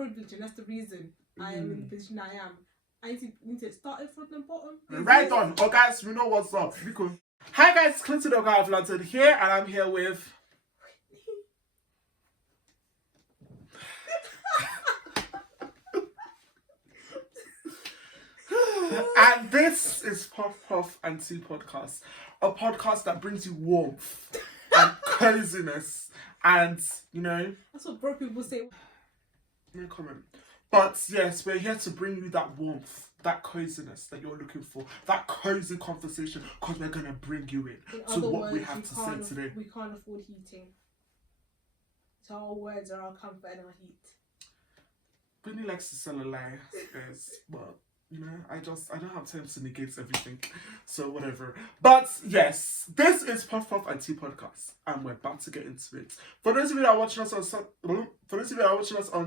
privilege, and that's the reason I am in the position I am. I need to start it from the bottom. Right on. Oh, guys, we know what's up. Because... Hi, guys. It's Clinton Ogaoflondon here, and I'm here with... And this is Puffpuffandteapodcast, a podcast that brings you warmth and coziness, and that's what broke people say. No comment. But yes, we're here to bring you that warmth, that coziness that you're looking for, that cozy conversation, because we're gonna bring you in to what we have to say today. We can't afford heating, so our words are our comfort and our heat. Whitney likes to sell a lie, guys, but I don't have time to negate everything, so whatever. But yes, this is Puffpuffandteapodcast, and we're about to get into it. For those of you that are watching us on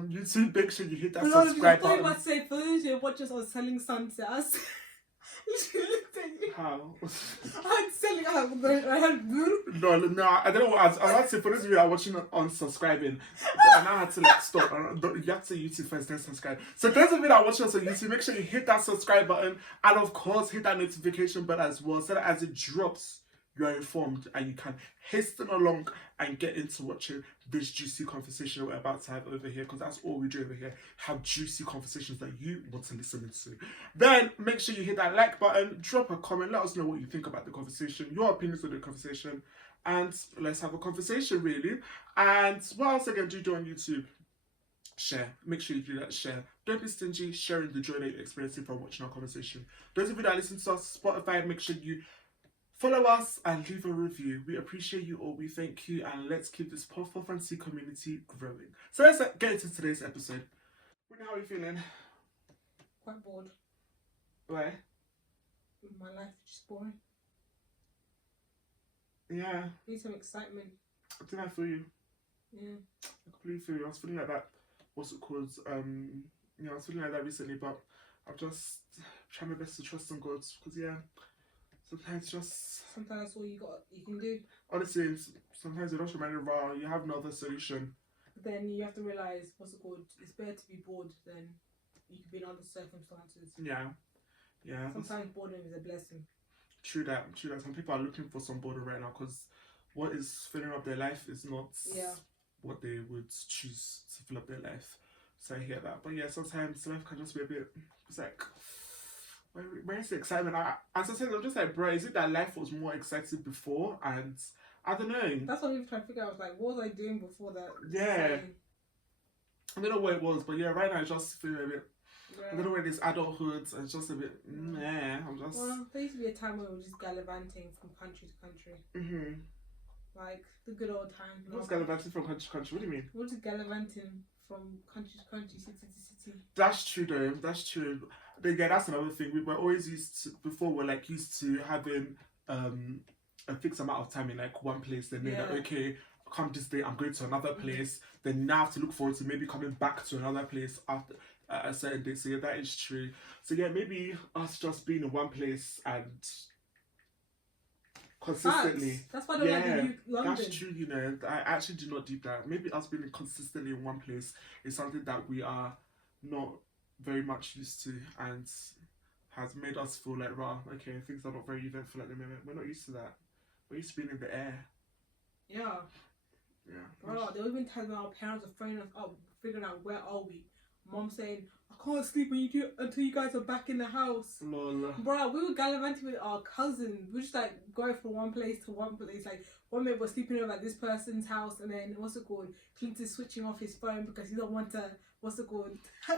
YouTube, make sure you hit that subscribe button. I thought you might say, for those of you that watch us on Selling Sunsets. Literally looked at you. How? I'm selling out. I had No, I don't know what I was about to say. For those of you that are watching on subscribing, and I had to stop. You have to YouTube first, then subscribe. So those of you that are watching us on YouTube, make sure you hit that subscribe button, and of course hit that notification bell as well, so that as it drops, you are informed and you can hasten along and get into watching this juicy conversation we're about to have over here, because that's all we do over here, have juicy conversations that you want to listen to. Then make sure you hit that like button, drop a comment, let us know what you think about the conversation, your opinions on the conversation, and let's have a conversation really. And what else again do you do on YouTube? Share. Make sure you do that. Share. Don't be stingy sharing the joy that you're experiencing from watching our conversation. Those of you that listen to us on Spotify, make sure you follow us and leave a review. We appreciate you all. We thank you, and let's keep this Puffpuffandtea community growing. So let's get into today's episode. How are you feeling? Quite bored. Why? My life is just boring. Yeah. Need some excitement. Did I feel you? Yeah. I completely feel you. I was feeling like that. What's it called? I was feeling like that recently, but I'm just trying my best to trust in God, because sometimes that's all you can do. Honestly, sometimes you don't remind you, you have no other solution. Then you have to realise, what's it called? It's better to be bored than you could be in other circumstances. Yeah. Sometimes boredom is a blessing. True that. Some people are looking for some boredom right now, because what is filling up their life is not what they would choose to fill up their life. So I hear that. But yeah, sometimes life can just be a bit, it's like, where's the excitement? As I said, I'm just like, bro, is it that life was more exciting before? And I don't know. That's what I'm trying to figure out. I was like, what was I doing before that? Yeah. I don't know what it was, but yeah, right now I just feel a bit, I don't know where this adulthood, and it's just a bit, Well, there used to be a time where we were just gallivanting from country to country. Mm-hmm. Like, the good old times. What's gallivanting from country to country? What do you mean? We're just gallivanting from country to country, city to city. That's true though, that's true. But again, that's another thing. We were always used to having a fixed amount of time in like one place. Then they're like, okay, come this day, I'm going to another place. Then you now have to look forward to maybe coming back to another place after a certain day. So yeah, that is true. So yeah, maybe us just being in one place and consistently. That's why I don't like London. That's true, I actually do not do that. Maybe us being consistently in one place is something that we are not very much used to, and has made us feel like, okay, things are not very eventful at the moment. We're not used to that. We're used to being in the air. Yeah. Bro, there have been times when our parents are phoning us up, figuring out where are we. Mom saying, I can't sleep until you guys are back in the house. Lol. Bro, we were gallivanting with our cousins. We were just like going from one place to one place. Like, one minute we're sleeping over at this person's house, and then Clinton's switching off his phone because he don't want to. I've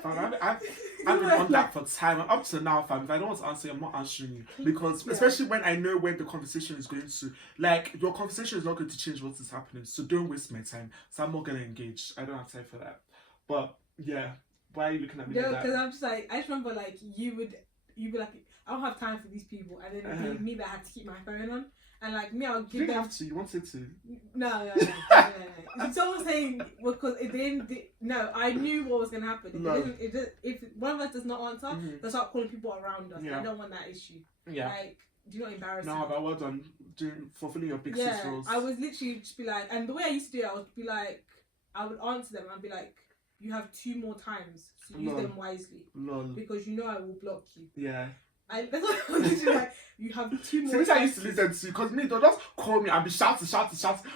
been on that for time. Up to now, fam, if I don't want to answer you, I'm not answering you. Because, especially when I know where the conversation is going to. Like, your conversation is not going to change what is happening. So don't waste my time. So I'm not going to engage. I don't have time for that. But, yeah. Why are you looking at me like that? Because I'm just like, I just remember like, you'd be like, I don't have time for these people. And then it'd be me that had to keep my phone on. And like me, I'll give them... You didn't have to, you wanted to. No. Someone saying, because it didn't... No, I knew what was going to happen. If one of us does not answer, they'll start calling people around us. Yeah. I don't want that issue. Yeah. Like, do not embarrass me. No, but well done. Fulfilling your big sis roles. I was literally just be like... And the way I used to do it, I would be like... I would answer them and be like, you have 2 more times, so use them wisely. Because you know I will block you. Yeah. That's what I was like. You have 2 more. Since I used to listen to, because me, they'll just call me and be shouting.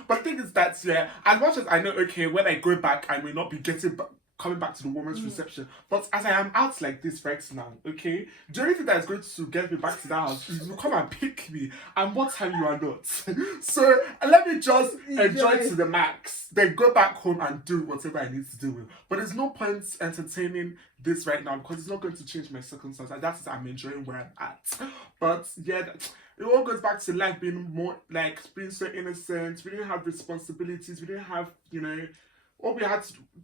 But the thing is that, yeah, as much as I know, okay, when I go back, I may not be coming back to the woman's reception. But as I am out like this right now, okay, the only thing that is going to get me back to that house is you come and pick me, and what time you are not. So let me just enjoy to the max, then go back home and do whatever I need to do. But there's no point entertaining this right now because it's not going to change my circumstances. And that's I'm enjoying where I'm at. But yeah, it all goes back to life being more like being so innocent. We didn't have responsibilities. We didn't have, you know. All we had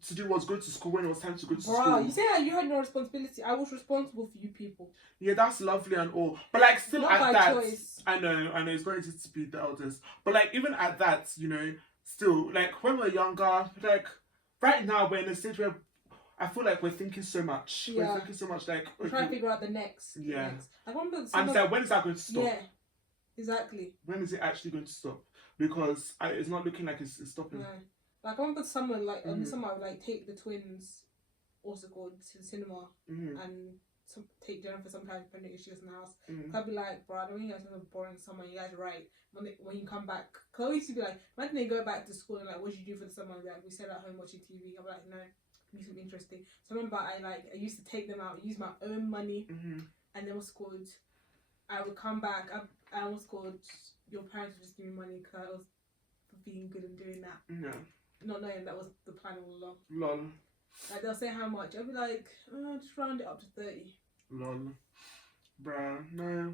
to do was go to school when it was time to go to school. You say that you had no responsibility. I was responsible for you people. Yeah, that's lovely and all. But like still not at that, choice. I know, it's going to be the eldest. But like even at that, you know, still like when we're younger, like right now we're in a stage where I feel like we're thinking so much. Yeah. We're thinking so much like we're trying to figure out the next. Yeah. I remember and like, when is that going to stop? Yeah. Exactly. When is it actually going to stop? Because it's not looking like it's stopping. No. Like I remember summer, like in summer I would like take the twins, also called, to the cinema and take Jennifer sometimes depending if she was in the house. I'd be like, bro, I don't think you guys have a boring summer. You guys are right. When you come back, cause I used to be like, imagine they go back to school and like, what did you do for the summer? Like we sat at home watching TV. I'm like, no, do something interesting. So I remember I used to take them out, use my own money, and then what's called, I would come back. I was called, your parents would just give me money because I was being good and doing that. Yeah. Not knowing that was the plan all along. Lol. Like they'll say how much. I'll be like, just round it up to 30. Lol. Bruh, no.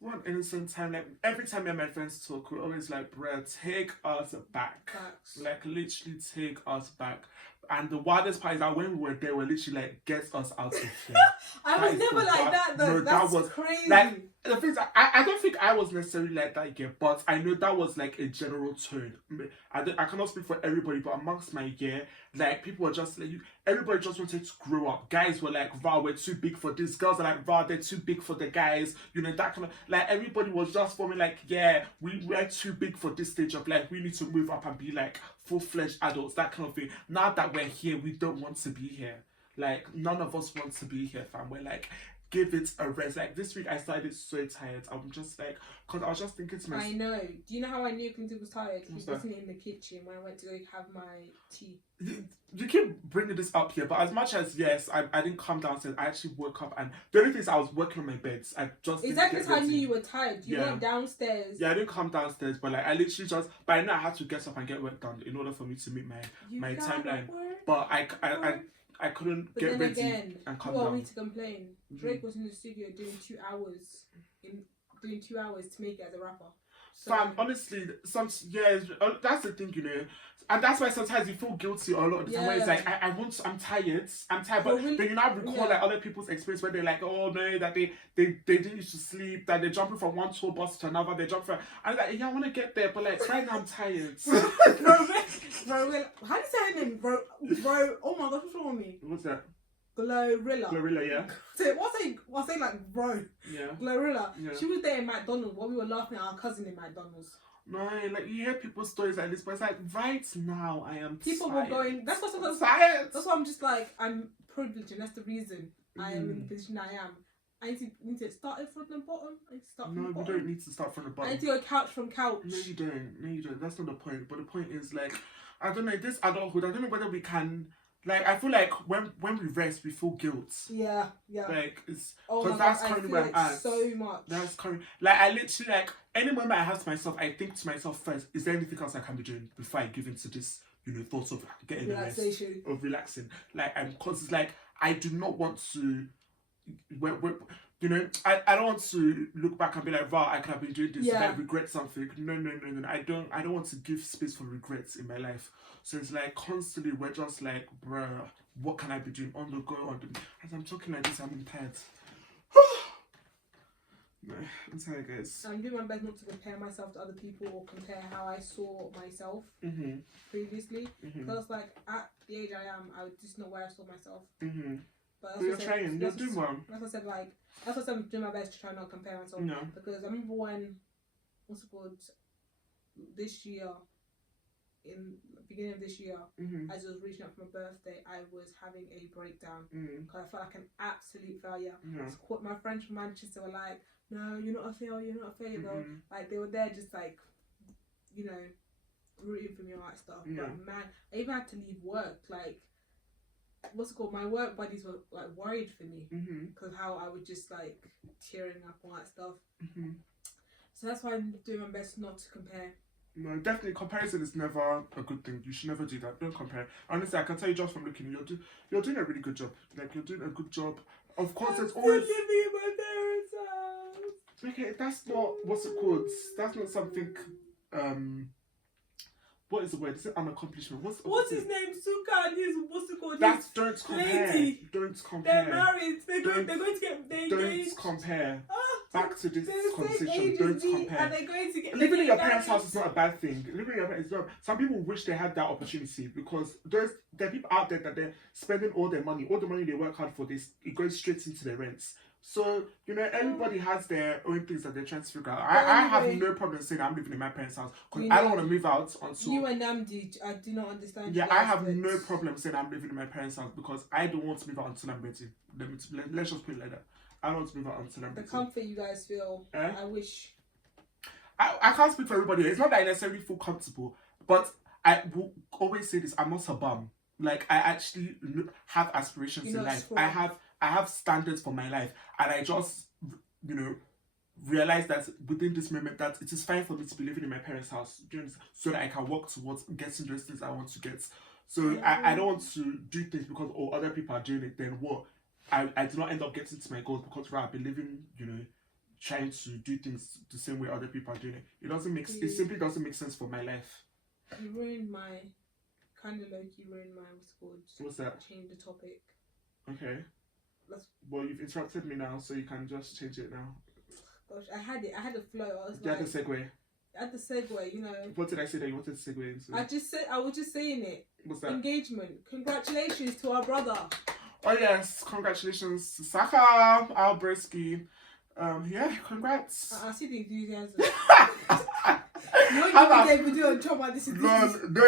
What innocent time. Like every time me and my friends talk, we're always like, bruh, take us back. Facts. Like literally take us back. And the wildest part is that when we were there, we're literally like, get us out of here. I was never like that though. No, that was crazy. Like the thing is, I don't think I was necessarily like that year, but I know that was like a general tone. I cannot speak for everybody, but amongst my year, like people were just like, everybody just wanted to grow up. Guys were like, wow, we're too big for this. Girls are like, wow, they're too big for the guys. You know, that kind of, like everybody was just forming like, yeah, we're too big for this stage of life. We need to move up and be like full-fledged adults, that kind of thing. Now that we're here, we don't want to be here. Like, none of us want to be here, fam. We're like, give it a rest. Like, this week I started so tired. I'm just like, because I was just thinking to myself. I know. Do you know how I knew Clinton was tired? He was sitting in the kitchen when I went to go have my tea. You keep bringing this up here, but as much as, yes, I didn't come downstairs, I actually woke up, and the only thing is I was working on my bed. I just exactly how I knew you were tired. You went downstairs. Yeah, I didn't come downstairs, but like I literally just, but I know I had to get up and get work done in order for me to meet my timeline. But I couldn't get ready and come down. Who are we to complain? Drake was in the studio doing 2 hours to make it as a rapper. So, fam, honestly, that's the thing, you know, and that's why sometimes you feel guilty a lot of the time. Where it's like, I'm tired, but then you now recall like other people's experience where they're like, oh no, that they didn't used to sleep, that they're jumping from one tour bus to another, they jump from, and like, yeah, I want to get there, but like right now I'm tired. bro, how do you say her name, bro? Oh my gosh, what's wrong with me? What's that? Glorilla, yeah. So what's say like bro? Yeah. Glorilla. Yeah. She was there in McDonald's while we were laughing at our cousin in McDonald's. No, like you hear people's stories like this, but it's like right now I am people tired. were going. That's what sometimes. That's why I'm just like I'm privileged, and that's the reason I am in the position I am. I need to start it from the bottom. I need to start from the bottom. No, we don't need to start from the bottom. I need to go couch from couch. No, you don't. That's not the point. But the point is like, I don't know, this adulthood. I don't know whether we can. Like, I feel like when we rest, we feel guilt. Yeah. Like, it's... Because that's currently where I'm at. So much. That's currently... Like, I literally, like, any moment I have to myself, I think to myself first, is there anything else I can be doing before I give into this, you know, thoughts of getting relaxation. Of relaxing. Like, because it's like, I do not want to... you know, I don't want to look back and be like, wow, I could have been doing this and I regret something. No. I don't want to give space for regrets in my life. So it's like constantly we're just like, bruh, what can I be doing on the go? As I'm talking like this, I'm tired. No, I'm tired, guys. I'm doing my best not to compare myself to other people or compare how I saw myself previously. Because I was like, at the age I am, I would just know where I saw myself. But you're trying, you're doing well. That's what I said, like, that's what I'm doing my best to try not to compare myself. No. Because I remember when, what's it called, this year, in the beginning of this year, as I was reaching out for my birthday, I was having a breakdown because I felt like an absolute failure. So my friends from Manchester were like, "No, you're not a failure. You're not a failure." Though, like they were there, just like, you know, rooting for me and all that stuff. But man, I even had to leave work. Like, what's it called? My work buddies were like worried for me because how I was just like tearing up all that stuff. So that's why I'm doing my best not to compare. No, definitely comparison is never a good thing. You should never do that. Don't compare. Honestly, I can tell you just from looking, you're doing a really good job. Like, you're doing a good job. Of course, there's always living in my parents' house. Okay, that's not what's it called. That's not something. What is the word? Is it an accomplishment? What's his name? Suka and his what's it called? That's don't compare. Lady. Don't compare. They're married. They're going to get engaged. Don't compare. Back to this conversation. Don't compare. And they're going to get living in your parents' house is not a bad thing. Living in your parents' house. Some people wish they had that opportunity because there are people out there that they're spending all the money they work hard for. This it goes straight into their rents. So, you know, everybody has their own things that they're trying to figure out. I have no problem saying I'm living in my parents' house because I don't want to move out until... You and Namdi, I do not understand. Yeah, I have no problem saying I'm living in my parents' house because I don't want to move out until I'm ready. Let's just put it like that. I don't want to move out until I'm ready. The comfort you guys feel, I wish... I can't speak for everybody. It's not that I necessarily feel comfortable, but I will always say this, I'm not a bum. Like, I actually have aspirations in life. Strong. I have standards for my life, and I just, you know, realize that within this moment that it is fine for me to be living in my parents' house, so that I can work towards getting those things I want to get. So I don't want to do things because other people are doing it. Then what? I do not end up getting to my goals because I've been living, you know, trying to do things the same way other people are doing it. It simply doesn't make sense for my life. You ruined my kind of low-key ruined my What's that? Change the topic. Okay. Well, you've interrupted me now, so you can just change it now. Gosh, I had a flow. I was you had the segue. I had the segue, you know. What did I say that you wanted to segue into? I was just saying it. What's that? Engagement. Congratulations to our brother. Oh yes, congratulations to Saka, our broski. Yeah, congrats. I see the enthusiasm. No,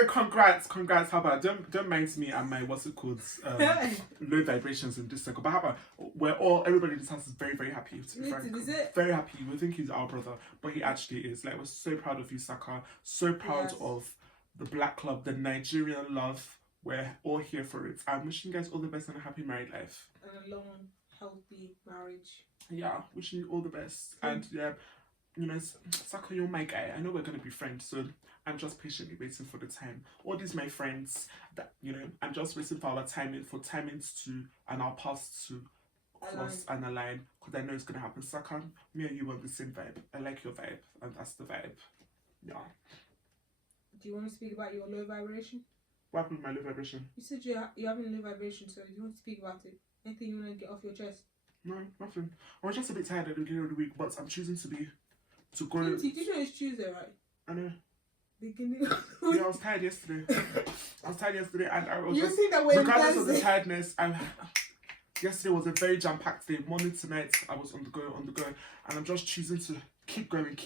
congrats. How about don't mind me and my what's it called low vibrations in this circle. But how about everybody in this house is very, very happy to be frank. Is it? Very happy. We think he's our brother, but he actually is. Like, we're so proud of you, Saka. So proud of the Black Club, the Nigerian love. We're all here for it. I'm wishing you guys all the best and a happy married life. And a long, healthy marriage. Yeah, wishing you all the best. And yeah, you know, Saka, you're my guy. I know we're going to be friends, so I'm just patiently waiting for the time. All these my friends, that, you know, I'm just waiting for our timing, for timings to, and our paths to cross and align, because I know it's going to happen. Saka, me and you want the same vibe. I like your vibe, and that's the vibe. Yeah. Do you want to speak about your low vibration? What happened with my low vibration? You said you're having a low vibration, so do you want to speak about it? Anything you want to get off your chest? No, nothing. I was just a bit tired at the beginning of the week, but I'm choosing to go. Did you know it's Tuesday, right? I know. Beginning. Yeah, I was tired yesterday. And I was you see that way. Regardless of the tiredness, yesterday was a very jam-packed day. Morning to night, I was on the go, and I'm just choosing to keep going,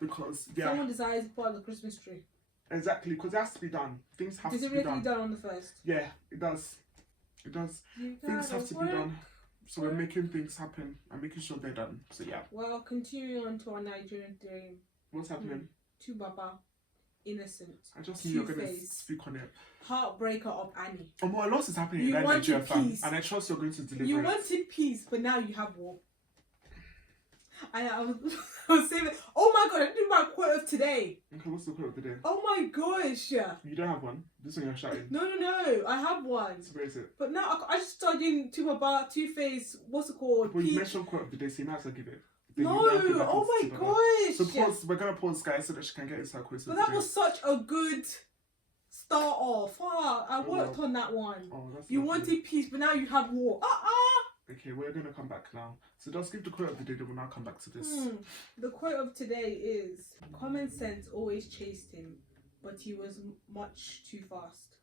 because someone desires part of the Christmas tree. Exactly, because it has to be done. Things have to be done. Does it really done on the 1st? Yeah, it does. Things have to be done. So we're making things happen and making sure they're done. So yeah. Well, continuing on to our Nigerian dream. What's happening? To Baba, innocent. I just knew you were going to speak on it. Heartbreaker of Annie. Oh, what a loss is happening in that Nigeria fan, and I trust you're going to deliver. You wanted peace, but now you have war. I was saying, oh my god, I did my quote of today. Okay, what's the quote of the day? Oh my gosh. You don't have one? This one you're shouting? No, I have one. So where is it? But now I just started in Two-Face, what's it called? Well, you mentioned quote of the day, so you might as well give it. No, oh my gosh. So pause, we're going to pause, guys, so that she can get into her quiz. But that was such a good start off. I worked on that one. Oh, that's you wanted peace, but now you have war. Okay, we're going to come back now. So just give the quote of the day, then we'll now come back to this. The quote of today is, common sense always chased him, but he was much too fast.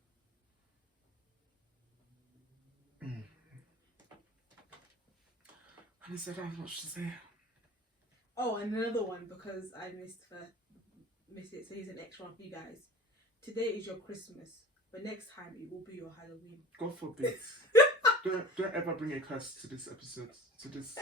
I said I have much to say. Oh, and another one, because I missed it, so here's an extra one for you guys. today is your Christmas, but next time it will be your Halloween. God forbid. don't ever bring a curse to this episode, to this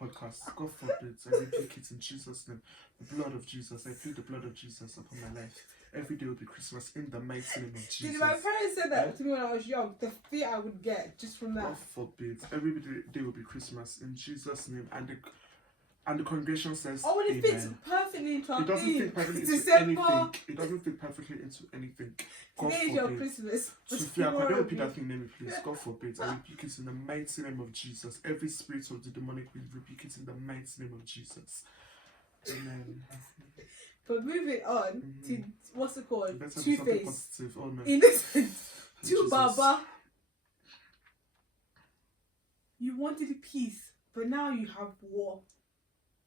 podcast. God forbid. I rebuke it in Jesus' name. The blood of Jesus. I plead the blood of Jesus upon my life. Every day will be Christmas in the mighty name of Jesus. Did my parents said that to me when I was young? The fear I would get just from that. God forbid. Every day will be Christmas in Jesus' name. And the congregation says, oh, and it fits perfectly into our It doesn't fit perfectly into anything. It doesn't fit perfectly into anything. God today is your Christmas. Sophia, can you repeat that thing, name me, please? God forbid. I rebuke it in the mighty name of Jesus. Every spirit of the demonic, we rebuke it in the mighty name of Jesus. Amen. But moving on to what's it called? Two-Face. Oh no. Innocent. To Baba. You wanted peace, but now you have war.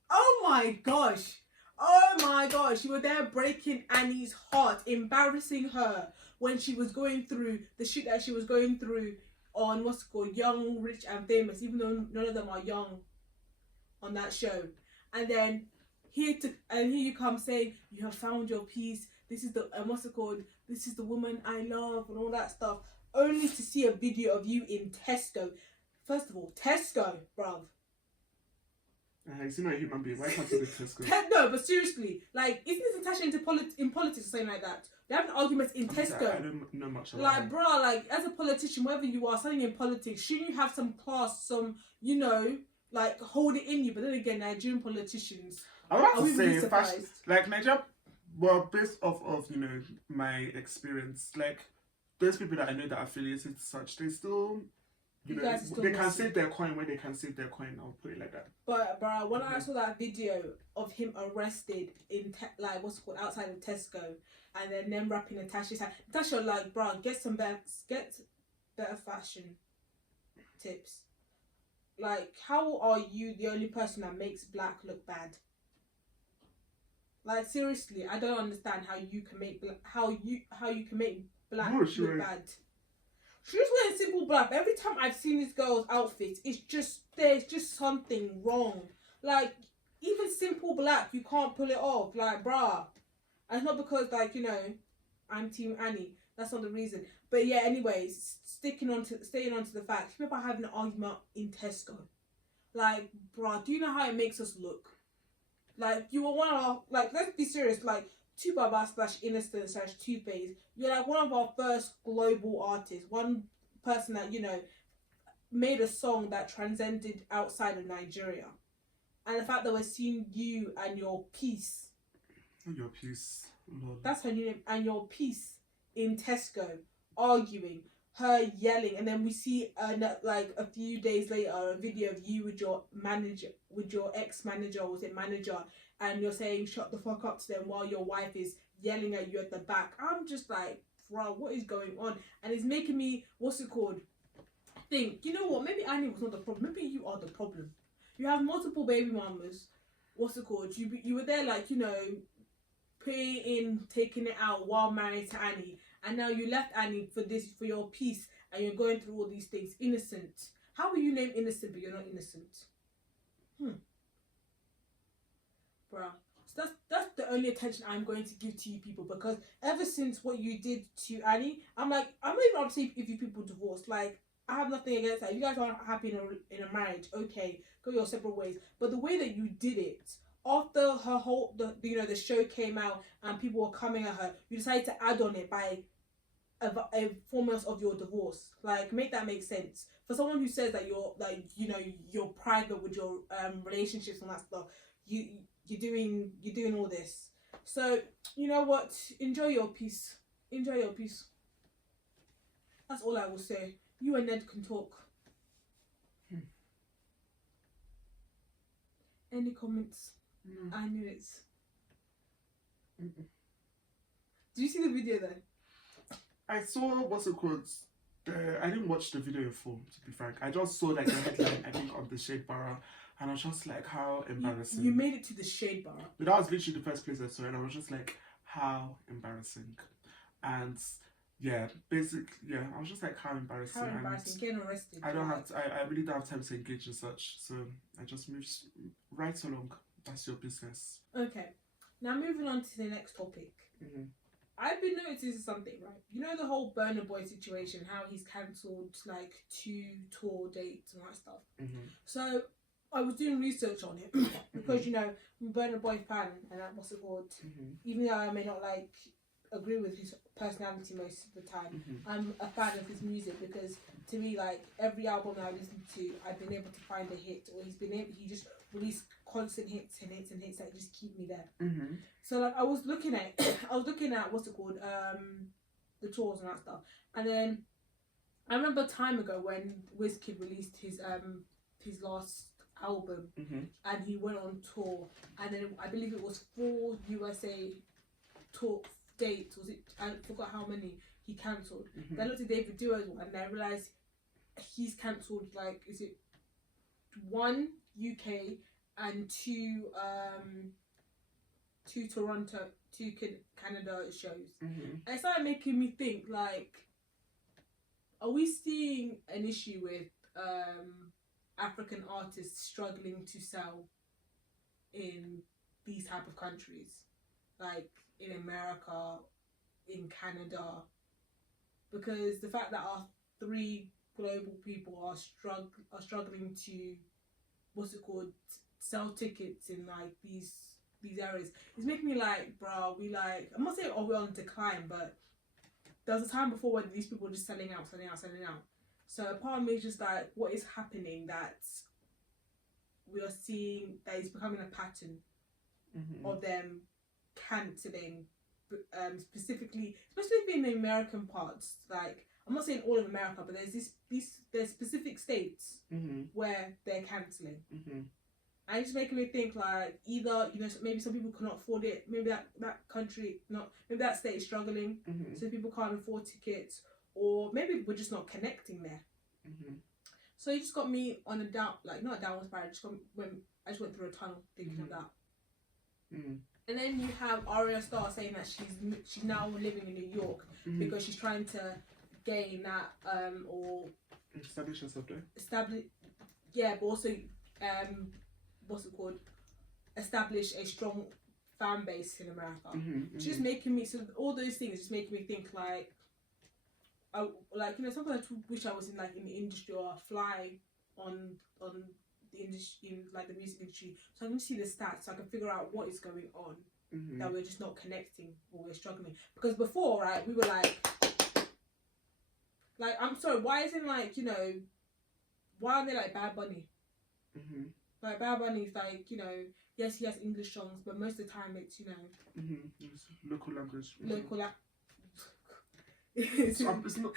Oh my gosh. Oh my gosh. You were there breaking Annie's heart, embarrassing her when she was going through the shit that she was going through on what's it called? Young, Rich and Famous, even though none of them are young on that show. And then here you come saying you have found your peace. This is the what's it called? This is the woman I love and all that stuff. Only to see a video of you in Tesco. First of all, Tesco, bruv. Is he not a human being? Why can't he be Tesco? No, but seriously, like, isn't this Natasha in politics or something like that? They have arguments in Tesco. I don't know much about like, bro, like, as a politician, wherever you are, something in politics, shouldn't you have some class, some, you know, like, hold it in you? But then again, Nigerian politicians. I want to say, really like, Nigeria, well, based off of, you know, my experience, like, those people that I know that are affiliated to such, they still... You know, they can save their coin where they can save their coin. I'll put it like that. But bro, when I saw that video of him arrested in like what's it called outside of Tesco, and then them rapping Natasha's like, Natasha, like, bro, get better fashion tips. Like, how are you the only person that makes black look bad? Like, seriously, I don't understand how you can make how you can make black look bad. She's wearing simple black. Every time I've seen this girl's outfit, there's just something wrong. Like, even simple black, you can't pull it off. Like, bruh. And it's not because, like, you know, I'm Team Annie. That's not the reason. But yeah, anyways, staying on to the facts. People are having an argument in Tesco. Like, bruh, do you know how it makes us look? Like, you were one of our, like, let's be serious, like, To Baba / Innocent / Two-Face. You're like one of our first global artists. One person that, you know, made a song that transcended outside of Nigeria. And the fact that we're seeing you and your piece. Your piece. Lord. That's her new name. And your piece in Tesco arguing, her yelling. And then we see like a few days later a video of you with your manager, with your ex-manager, or was it manager? And you're saying shut the fuck up to them while your wife is yelling at you at the back. I'm just like, bro, what is going on? And it's making me, what's it called? Think, you know what? Maybe Annie was not the problem. Maybe you are the problem. You have multiple baby mamas. What's it called? You were there, like, you know, putting in, taking it out while married to Annie. And now you left Annie for your peace. And you're going through all these things. Innocent. How will you name innocent but you're not innocent? Bruh. So that's the only attention I'm going to give to you people, because ever since what you did to Annie, I'm like, I'm not even upset if you people divorced. Like, I have nothing against that. If you guys aren't happy in a marriage, okay, go your separate ways. But the way that you did it, after her whole, the show came out and people were coming at her, you decided to add on it by a 4 months of your divorce. Like, make that make sense. For someone who says that you're, like, you know, you're private with your relationships and that stuff, you're doing all this. So, you know what? Enjoy your peace. Enjoy your peace. That's all I will say. You and Ned can talk. Any comments? No. I knew it. Did you see the video then? I saw, what's it called? I didn't watch the video in full, to be frank. I just saw, like, the headline, I think, of the Shade Barra. And I was just like, how embarrassing. You made it to the Shade Bar. But that was literally the first place I saw it. And I was just like, how embarrassing. And yeah, basically, yeah, I was just like, how embarrassing. How embarrassing. Getting arrested. I really don't have time to engage in such. So I just moved right along. That's your business. Okay. Now moving on to the next topic. I've been noticing something, right? You know the whole Burna Boy situation, how he's cancelled like 2 tour dates and all that stuff. Mm-hmm. So I was doing research on it because you know I'm a Burna Boy fan, and what's it called? Even though I may not like agree with his personality most of the time, I'm a fan of his music because to me, like every album I listen to, I've been able to find a hit, or he just released constant hits and hits and hits that just keep me there. So like I was looking at what's it called, the tours and that stuff, and then I remember a time ago when Wizkid released his last album, and he went on tour, and then I believe it was 4 USA tour dates, was it? I forgot how many he cancelled. Then I looked at David Duo's one, and I realised he's cancelled like, is it 1 UK and 2 Toronto, 2 Canada shows. And it started making me think, like, are we seeing an issue with African artists struggling to sell in these type of countries, like in America, in Canada? Because the fact that our 3 global people are struggling to, what's it called, sell tickets in like these areas, it's making me like, bro, we like, I'm not saying we're on decline, but there was a time before where these people were just selling out. So a part of me is just like, what is happening that we are seeing that is becoming a pattern of them cancelling, specifically in the American parts. Like, I'm not saying all of America, but there's specific states where they're cancelling. And it's just making me think, like, either, you know, maybe some people cannot afford it, maybe that country, maybe that state is struggling, so people can't afford tickets, or maybe we're just not connecting there. So it just got me on a down, like, not a downward spiral, I just went through a tunnel thinking of that. And then you have Arya Starr saying that she's now living in New York because she's trying to gain that, or establish herself there. Yeah, but also what's it called? Establish a strong fan base in America. It's just making me, so all those things just making me think, like, like, you know, sometimes I wish I was in the industry, or fly on the industry, in like the music industry, so I can see the stats, so I can figure out what is going on, that we're just not connecting, or we're struggling. Because before, right, we were like, I'm sorry, why isn't, like, you know, why are they like Bad Bunny? Like, Bad Bunny is like, you know, yes, he has English songs, but most of the time it's, you know, it's local language. It's not something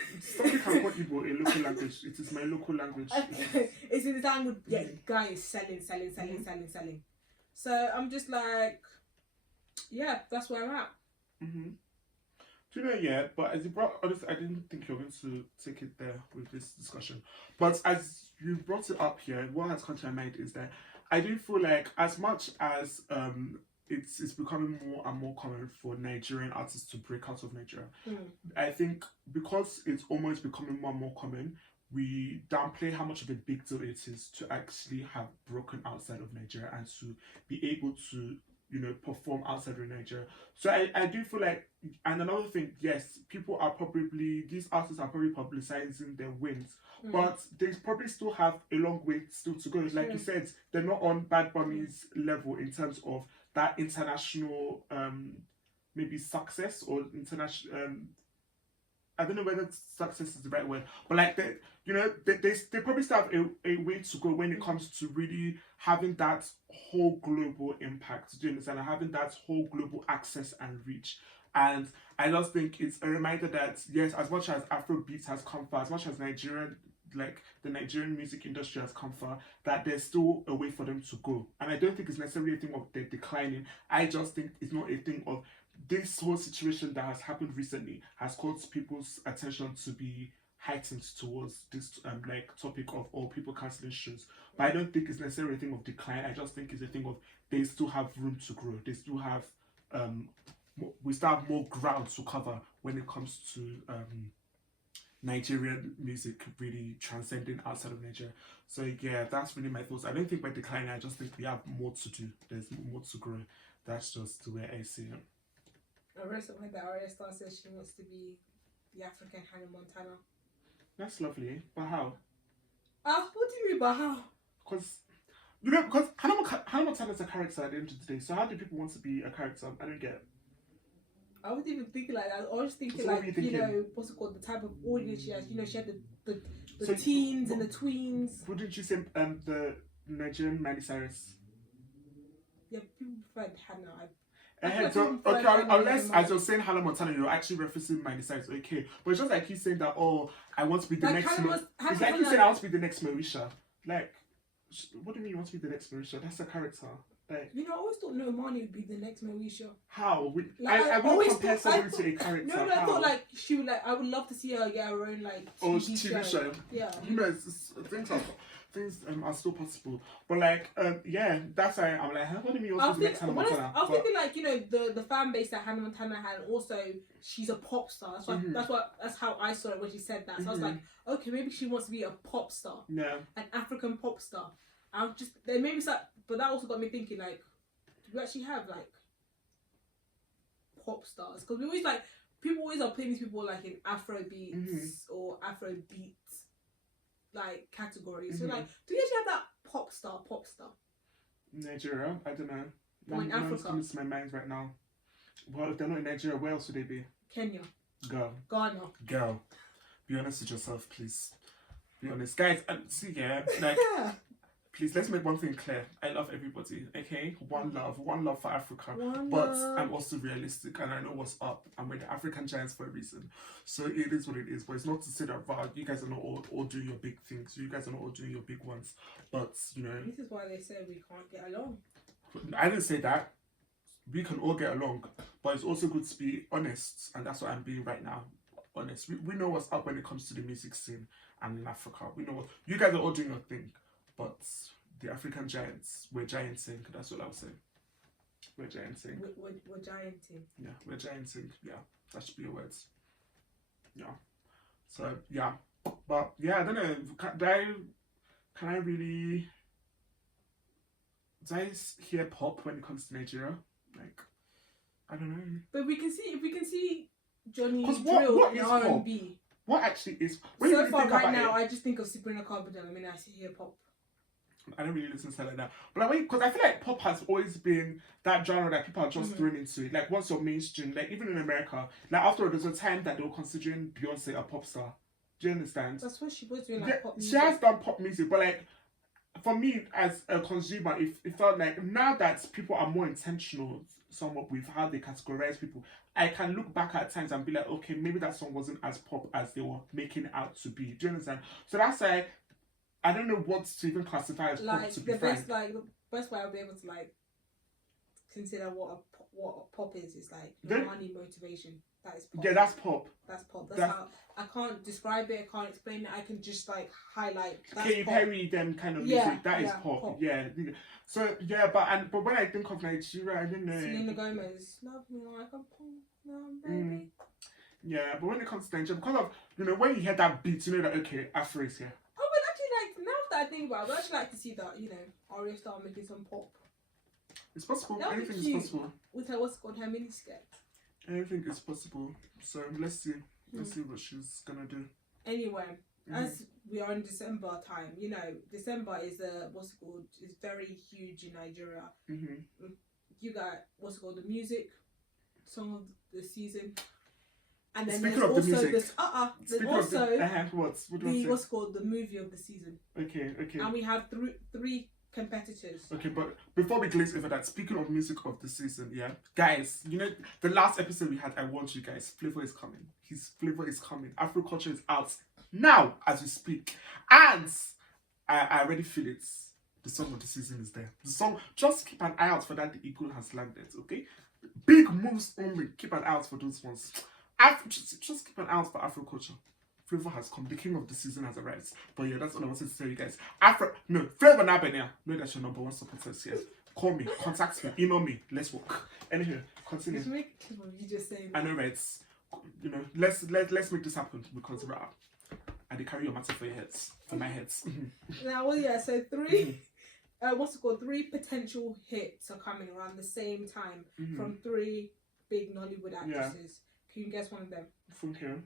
can call Igbo a local language. It is my local language. It's in the language. Yeah, guy is selling. So I'm just like, yeah, that's where I'm at. Do you know, yeah, but as you brought, honestly, I didn't think you were going to take it there with this discussion. But as you brought it up here, what has come to my mind is that I do feel like, as much as it's becoming more and more common for Nigerian artists to break out of Nigeria, I think because it's almost becoming more and more common, we downplay how much of a big deal it is to actually have broken outside of Nigeria and to be able to, you know, perform outside of Nigeria. So I do feel like, and another thing, yes, these artists are probably publicizing their wins, but they probably still have a long way still to go. Like you said, they're not on Bad Bunny's level in terms of that international maybe success, or international, I don't know whether success is the right word, but like they, you know, they probably still have a way to go when it comes to really having that whole global impact. Do you understand? And having that whole global access and reach. And I just think it's a reminder that, yes, as much as Afrobeat has come far, as much as Nigerian, like the Nigerian music industry has come far, that there's still a way for them to go. And I don't think it's necessarily a thing of they're declining. I just think it's not a thing of, this whole situation that has happened recently has caused people's attention to be heightened towards this like topic of all people cancelling shows. But I don't think it's necessarily a thing of decline. I just think it's a thing of, they still have room to grow. They still have we still have more ground to cover when it comes to Nigerian music really transcending outside of Nigeria. So yeah, that's really my thoughts. I don't think we're declining. I just think we have more to do. There's more to grow. That's just the way I see it. I read somewhere that Arya Star says she wants to be the African Hannah Montana. That's lovely, but how? What do you mean by how? Because Hannah Montana is a character at the end of the day. So how do people want to be a character? I don't get it. I wasn't even thinking like that. I was thinking so like, you know, what's it called? The type of audience she has. You know, she had the teens and the tweens. Wouldn't you say the Nigerian Miley Cyrus? Yeah, people preferred Hannah. Unless as you're saying Hannah Montana, you're actually referencing Miley Cyrus, okay. But it's just like you saying that, oh, I want to be the next. It's like you saying I want to be the next Marisha. Like, what do you mean you want to be the next Marisha? That's a character. Like, you know, I always thought Normani would be the next Marisha. How? I won't compare someone to a character. No, I thought like she would like. I would love to see her get her own like TV show. Yeah. You know, things are still possible, but like yeah, that's why I'm like, what do you mean? I was thinking like, you know, the fan base that Hannah Montana had. Also, she's a pop star. That's how I saw it when she said that. So I was like, okay, maybe she wants to be a pop star. Yeah. An African pop star. They maybe start, but that also got me thinking like, do we actually have like pop stars? Because we always like people always are putting these people like in Afrobeats or Afrobeat like categories. So like, do you actually have that pop star? Nigeria, I don't know. Or in Africa? Coming to my mind right now. Well, if they're not in Nigeria, where else would they be? Kenya. Girl. Ghana. Girl. Be honest with yourself, please. Be honest, guys. See, yeah, like. Please, let's make one thing clear. I love everybody, okay? One love for Africa. I'm also realistic and I know what's up. I'm with the African giants for a reason. So it is what it is. But it's not to say that, wow, you guys are not all doing your big things. You guys are not all doing your big ones. But, you know... This is why they say we can't get along. I didn't say that. We can all get along. But it's also good to be honest. And that's what I'm being right now. Honest. We know what's up when it comes to the music scene and in Africa. We know what... You guys are all doing your thing. But the African giants, we're gianting. That's what I was saying. We're gianting. We're gianting. Yeah, we're gianting. Yeah, that should be your words. Yeah. So, yeah. But, yeah, I don't know. Can I really... Do I hear pop when it comes to Nigeria? Like, I don't know. But if we can see Johnny Drill in R&B. What actually is... So far right now, I just think of Sabrina Carpenter. I mean, I hear pop. I don't really listen to her like that. But like, because I feel like pop has always been that genre that people are just thrown into it. Like, once you're mainstream, like, even in America, like, after all, there's a time that they were considering Beyonce a pop star. Do you understand? That's what she was doing, like, pop music. She has done pop music, but, like, for me, as a consumer, it felt like, now that people are more intentional somewhat with how they categorize people, I can look back at times and be like, okay, maybe that song wasn't as pop as they were making it out to be. Do you understand? So that's why I don't know what to even classify as like, pop, to be frank. The best way I'll be able to like consider what a pop is like money motivation. That is pop. Yeah, that's pop. That's pop. That's how I can't describe it. I can't explain it. I can just like highlight. Katy Perry, them kind of music. That is pop. Yeah. So yeah, but when I think of Nigeria, I don't know. Selena Gomez, love me like a pop, baby. Yeah, but when it comes to Nigeria, because of when you hear that beat, you know that okay, Afro is here. Now that I think about it, I'd actually like to see that, Arya Star making some pop. It's possible. Anything is possible. With her, what's called her mini skirt. Anything is possible. So let's see. Let's see what she's gonna do. Anyway, as we are in December time, December is is very huge in Nigeria. You got the music song of the season. And then Speaking there's of also the music, there's also the movie of the season. Okay. And we have three competitors. Okay, but before we glaze over that, speaking of music of the season, yeah, guys, the last episode we had, I warned you guys, Flavor is coming. His Flavor is coming. Afro Culture is out now as we speak, and I already feel it. The song of the season is there. The song, just keep an eye out for that. The eagle has landed. Okay, big moves only. Keep an eye out for those ones. Just keep an eye out for Afro Culture. Flavor has come. The king of the season has arrived. But yeah, that's all I wanted to tell you guys. Flavor Nabenia. Know that's your number one supporters here. Call me, contact me, email me. Let's work. Anyway, continue. You just saying. I know, right? Let's make this happen because I carry your matter for your heads, for my heads. Now, so three potential hits are coming around the same time from three big Nollywood actresses. Can you guess one of them? Funke.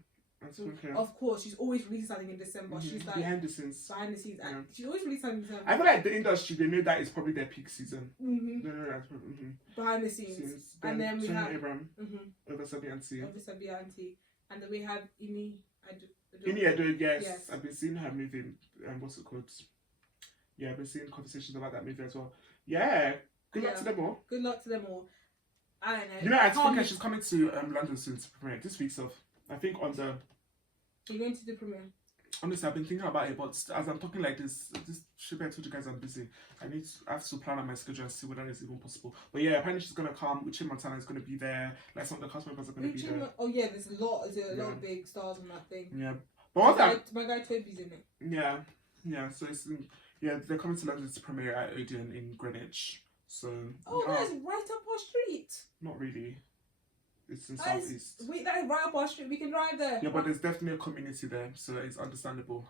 Of course, she's always releasing something in December. Mm-hmm. She's like behind the scenes. Yeah. She's always releasing something in December. I feel like the industry, they know that it's probably their peak season. Mm-hmm. They know that. Mm-hmm. Behind the scenes. And then we have Abraham, Ogaoflondon. And then we have Ini Edo, yes. I've been seeing her movie. What's it called? Yeah, I've been seeing conversations about that movie as well. Yeah. Good luck to them all. Good luck to them all. I don't know. You know, I think she's coming to London soon to premiere this week. So I think on the. Are you going to the premiere? Honestly, I've been thinking about it, but as I'm talking like this should I told you guys I'm busy. I have to plan on my schedule and see whether it's even possible. But yeah, apparently she's gonna come. Uche Montana is gonna be there. Like some of the cast members are gonna be there. Oh yeah, there's a lot of big stars on that thing. Yeah, but my guy Toby's in it. Yeah. So it's they're coming to London to premiere at Odeon in Greenwich. So that's right up our street. Not really. It's in Southeast. Wait, that is right up our street. We can drive there. Yeah, but there's definitely a community there, so it's understandable.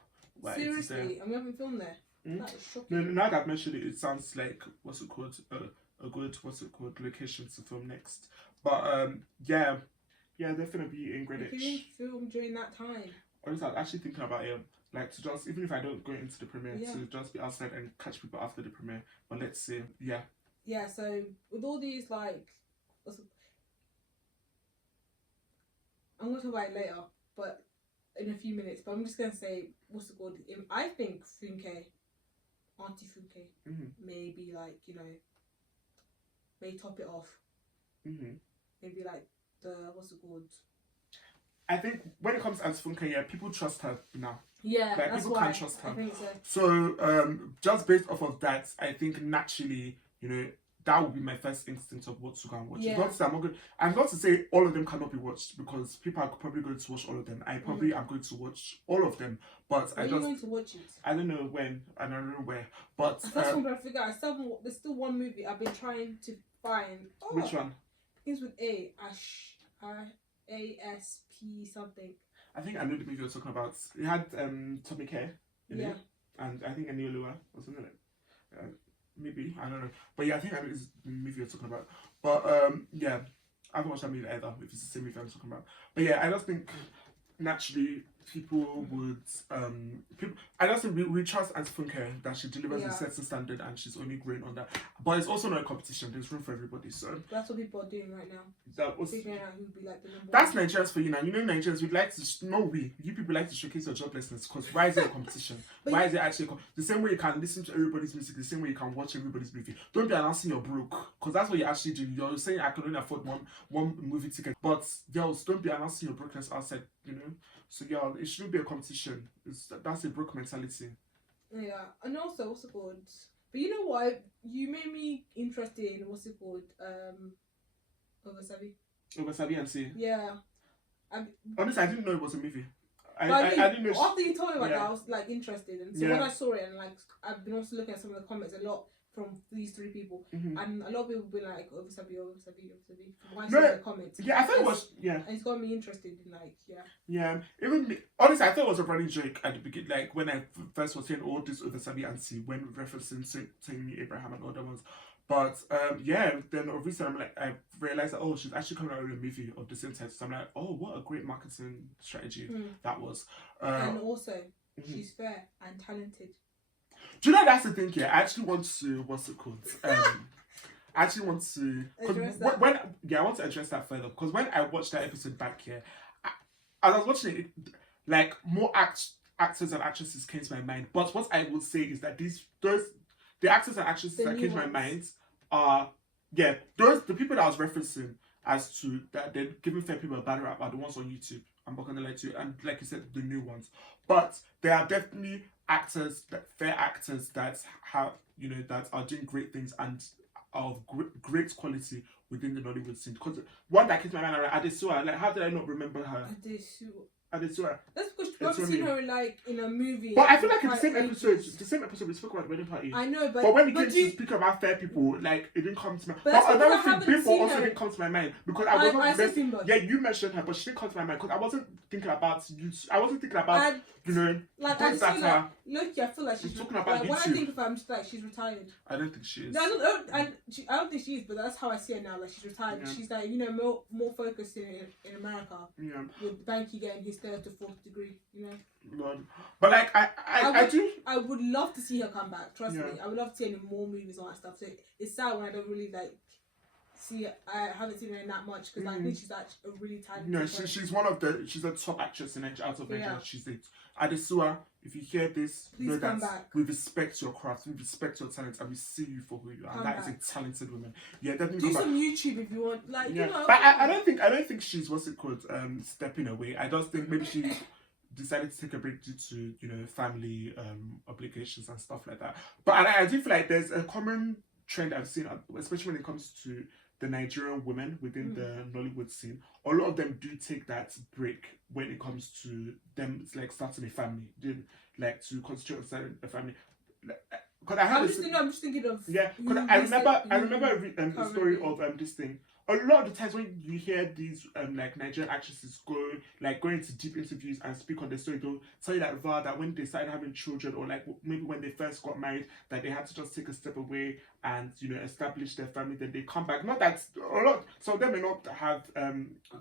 Seriously, and we haven't filmed there. That is shocking. No, now that I've mentioned it, it sounds like a good location to film next. But yeah, definitely in Greenwich. We can film during that time. Honestly, I was actually thinking about it, like to just even if I don't go into the premiere, to just be outside and catch people after the premiere. But let's see, Yeah, so with all these I'm going to talk about it later, but in a few minutes. But I'm just going to say, what's it called? I think Funke, Auntie Funke, maybe may top it off. Maybe like what's it called? I think when it comes to Funke, people trust her now. Yeah, like, that's people why can trust her. I think so. So just based off of that, I think naturally, that would be my first instinct of what to go and watch. Yeah. I'm not to say all of them cannot be watched because people are probably going to watch all of them. I probably am going to watch all of them, but are you going to watch it? I don't know when and I don't know where. But that's what I'm trying to figure out. There's still one movie I've been trying to find. Which one? Begins with A. ASP something. I think I know the movie you're talking about. It had Tommy K in it, and I think Enioluwa or something like that. Maybe, I don't know. But yeah, I think I know it's the movie you're talking about. But I haven't watched that movie either, if it's the same movie I'm talking about. But yeah, I just think naturally people would I just think we trust Auntie Funke that she delivers a certain standard and she's only growing on that. But it's also not a competition, there's room for everybody. So that's what people are doing right now. Figuring out who would be like the number that's one. Nigerians for you now. You know Nigerians, you people like to showcase your joblessness because why is it a competition? Why is it actually the same way you can listen to everybody's music, the same way you can watch everybody's movie. Don't be announcing you're broke because that's what you actually do. You're saying I can only afford one movie ticket, but girls, don't be announcing your brokenness outside, So yeah, it shouldn't be a competition. That's a broke mentality. Yeah, and also what's it called? But you know what? You made me interested in what's it called? Ogasabi and see. Yeah. Honestly, I didn't know it was a movie. I didn't know. After you told me about that, I was interested, and so when I saw it, and I've been also looking at some of the comments a lot from these three people, and a lot of people be like, Ogasabi. Why see the comments? Yeah, I thought it was, and it's got me interested in Yeah, even me, honestly, I thought it was a running joke at the beginning, like when I first was saying all this Ogasabi and see when referencing Tammy Abraham and other ones. But then obviously I realized that she's actually coming out with a movie of the same title. So I'm like, what a great marketing strategy that was. And also, she's fair and talented. Do you know that's the thing here? I actually want to I actually want to address that. I want to address that further because when I watched that episode back here, as I was watching it, like more actors and actresses came to my mind. But what I would say is that the actors and actresses that came to my mind are the people that I was referencing as to that they're giving fair people a bad rap are the ones on YouTube. I'm not gonna lie to you, and like you said, the new ones. But there are definitely fair actors that have that are doing great things and are of great quality within the Nollywood scene. Because one that came to my mind, Adesua, like how did I not remember her? Adesua. That's because I've seen her in a movie. But I feel like in the same episode we spoke about the wedding party. I know, but when it came to speak about fair people, like it didn't come to my. But another thing, before also didn't come to my mind because I wasn't. Yeah, you mentioned her, but she didn't come to my mind because I wasn't thinking about you. I wasn't thinking about like I feel like look, I feel like she's talking about when I think of her, I'm just like she's retired. I don't think she is. No, I don't think she is, but that's how I see her now. Like she's retired. Yeah. She's like more focused in America. Yeah. With Banky getting his 3rd to 4th degree. But like I would love to see her come back. Trust me, I would love to see her in more movies and all that stuff. So it's sad when I don't really see. I haven't seen her in that much because I think she's actually a really talented. No, she's a top actress in out of Nigeria. She's it. Adesua, if you hear this, please come back. We respect your craft, we respect your talent, and we see you for who you are. And that is a talented woman. Yeah, definitely. Do some YouTube if you want, But I don't think she's stepping away. I just think maybe she decided to take a break due to family obligations and stuff like that. But I do feel like there's a common trend I've seen, especially when it comes to the Nigerian women within the Nollywood scene. A lot of them do take that break when it comes to them starting a family, to concentrate on a family. I'm just thinking of because I remember a story of this thing. A lot of the times when you hear these Nigerian actresses go into deep interviews and speak on their story, they'll tell you that when they started having children or maybe when they first got married, that they had to just take a step away and establish their family. Then they come back. Not that some of them may not have. I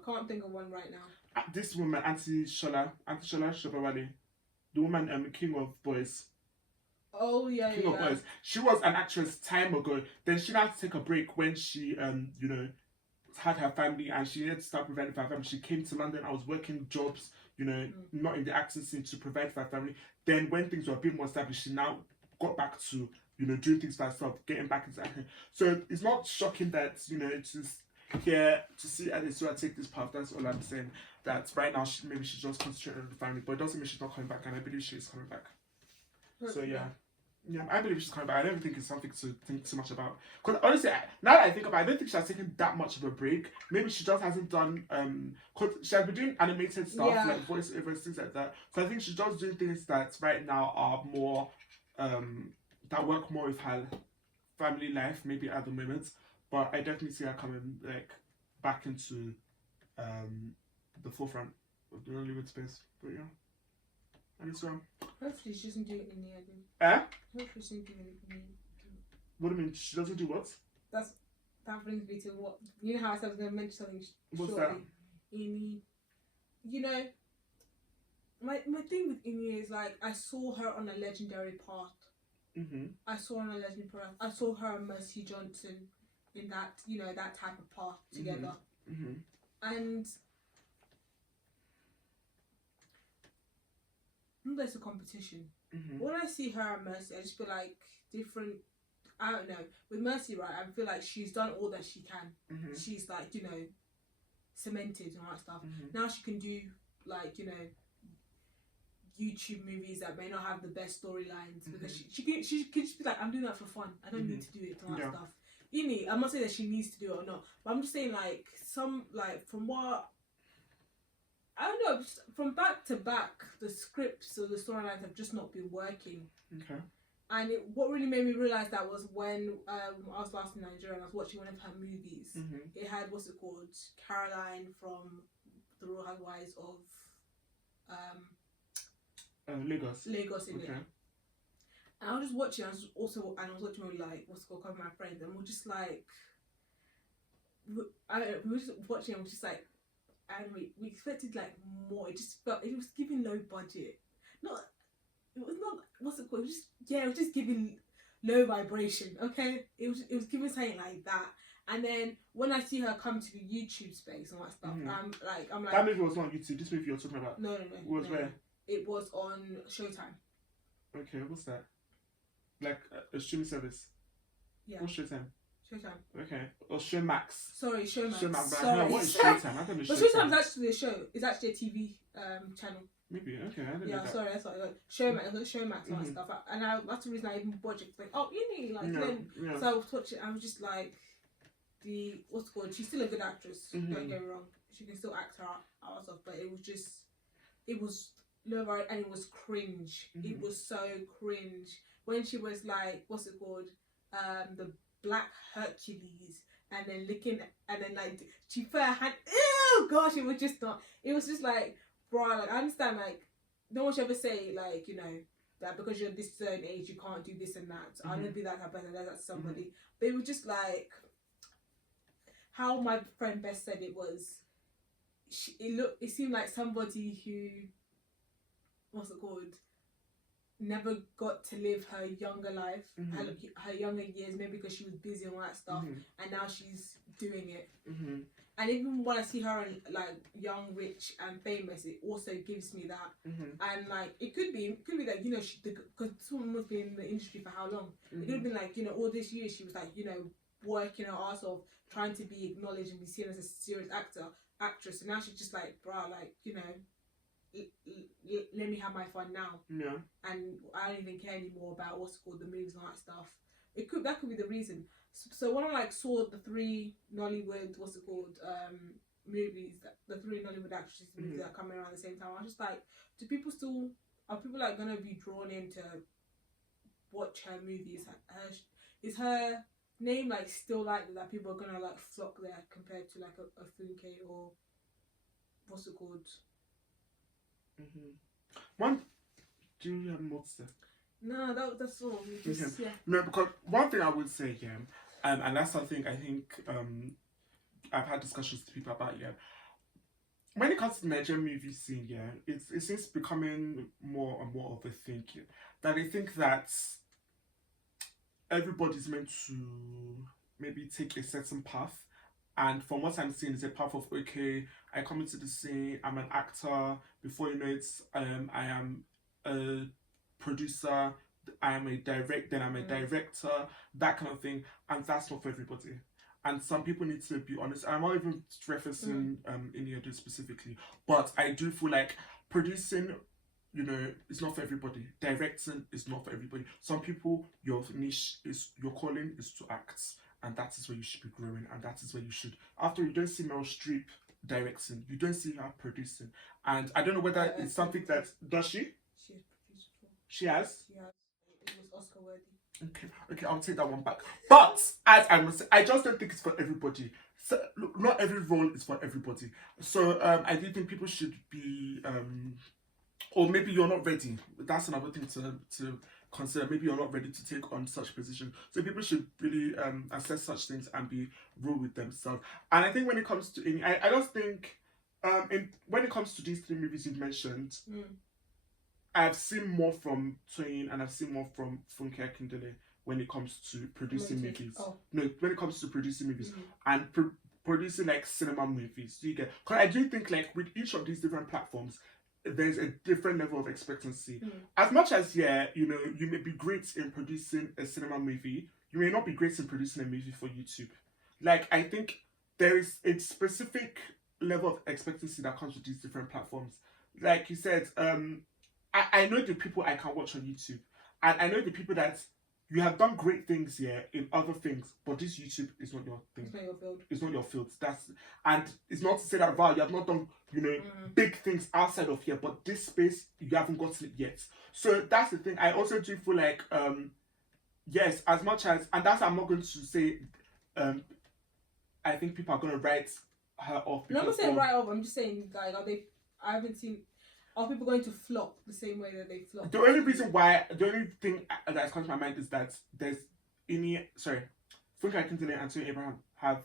can't think of one right now. This woman, Auntie Shola Shobawale, the woman King of Boys. Oh yeah, King of Boys. She was an actress time ago. Then she had to take a break when she had her family and she needed to start providing for her family. She came to London. I was working jobs, not in the acting scene, to provide for her family. Then when things were a bit more established, she now got back to doing things for herself, getting back into acting. So it's not shocking that it's here to see Adesua take this path. That's all I'm saying. That right now maybe she's just concentrating on the family, but it doesn't mean she's not coming back, and I believe she is coming back. So yeah, I believe she's coming back. I don't think it's something to think too much about. Because honestly, now that I think about it, I don't think she has taken that much of a break. Maybe she just hasn't done because she has been doing animated stuff like voiceovers, things like that. So I think she's just doing things that right now are more that work more with her family life, maybe at the moment. But I definitely see her coming back into the forefront of the Nollywood space. But yeah. And it's hopefully she doesn't do it in the end. Hopefully she doesn't do it in the end. What do you mean? She doesn't do what? That brings me to what how I said I was going to mention something What's shortly. that? Ini. My thing with Ini is I saw her on a legendary path. I saw her on a legendary path. I saw her and Mercy Johnson in that that type of path together. And there's a competition. When I see her and Mercy, I just feel like different. I don't know. With Mercy, right, I feel like she's done all that she can. She's cemented and all that stuff. Now she can do YouTube movies that may not have the best storylines because she can just be I'm doing that for fun. I don't need to do it and all that stuff. I'm not saying that she needs to do it or not, but I'm just saying from what. I don't know, from back to back, the scripts or the storylines have just not been working. Okay. And what really made me realise that was when I was last in Nigeria and I was watching one of her movies. It had, Caroline from The Royal Housewives of Lagos. Lagos in it. And I was just watching, I was watching with couple of my friends, and we're just we were just watching and we're just and we expected more. It just felt it was giving low budget. It was just giving low vibration. Okay, it was giving something like that. And then when I see her come to the YouTube space and all that stuff, I'm like, that movie was not on YouTube. This movie you're talking about. No. It was where? It was on Showtime. Okay, what's that? A streaming service. Yeah. What's Showtime? Showtime. Okay. Or Showmax. Sorry, Showmax. Sorry. What is Showtime? I don't know. But Showtime's actually a show. It's actually a TV channel. Maybe. Okay. I didn't know that. Sorry. That's what I got. Showmax and all that stuff. And that's the reason I even watched it. So I was watching. I was just she's still a good actress. Don't get me wrong. She can still act her out of stuff. But it was Love, and it was cringe. It was so cringe when she was like, what's it called? The Black Hercules, and then licking, and then like she put her hand. Ew, gosh, it was just not. It was just like, bro. Like I understand, like no one should ever say like that because you're this certain age you can't do this and that. I don't be that type of person. That's somebody. But it was just like how my friend Bess said it was. It seemed like somebody who, what's it called, never got to live her younger life, her younger years, maybe because she was busy and all that stuff, and now she's doing it. And even when I see her like young, rich, and famous, it also gives me that. And like it could be that because someone's been in the industry for how long? It could have been like all this year she was like working her ass off, trying to be acknowledged and be seen as a serious actress, and now she's just like, bruh, like let me have my fun now. Yeah. And I don't even care anymore about what's called the movies and all that stuff. That could be the reason. So when I like saw the 3 Nollywood movies, the 3 Nollywood actresses movies that are coming around at the same time, I was just like, are people like gonna be drawn in to watch her movies? Is her name like still like that? People are gonna like flock there compared to like a Funke or what's it called? One, do you have more to say? No, that's all. Yeah. No, because one thing I would say, and that's something I think I've had discussions with people about, when it comes to the Nigerian movie scene, it seems becoming more and more of a thing that they think that everybody's meant to maybe take a certain path. And from what I'm seeing, it's a path of, okay, I come into the scene, I'm an actor, before you know it, I am a producer, I'm a director, that kind of thing. And that's not for everybody. And some people need to be honest. I'm not even referencing India specifically, but I do feel like producing, it's not for everybody. Directing is not for everybody. Some people, your calling is to act. And that is where you should be growing, and that is where you should. After you don't see Meryl Streep directing, you don't see her producing, and I don't know whether it's something that does she? She has produced before. She has. It was Oscar worthy. Okay, I'll take that one back. But as I must say, I just don't think it's for everybody. So, look, not every role is for everybody. So I do think people should be, or maybe you're not ready. That's another thing to consider. Maybe you're not ready to take on such position, so people should really assess such things and be real with themselves. And I think when it comes to I just think when it comes to these 3 movies you've mentioned, I've seen more from Toyin and I've seen more from Funke Akindele when it comes to producing movies. No, when it comes to producing movies and producing like cinema movies. So you get, because I do think like with each of these different platforms, there's a different level of expectancy. As much as you may be great in producing a cinema movie, you may not be great in producing a movie for YouTube. Like I think there is a specific level of expectancy that comes with these different platforms. Like you said, I know the people I can watch on YouTube, and I know the people that you have done great things in other things, but this YouTube is not your thing. It's not your field. It's not your field. And it's not to say that you have not done big things outside of here, but this space you haven't gotten it yet. So that's the thing. I also do feel like yes, as much as, and that's, I'm not going to say I think people are going to write her off. I'm not saying write off. I'm just saying like I haven't seen. Are people going to flop the same way that they flop? The only thing that's come to my mind is that there's Funke Akindele and Toyin Abraham have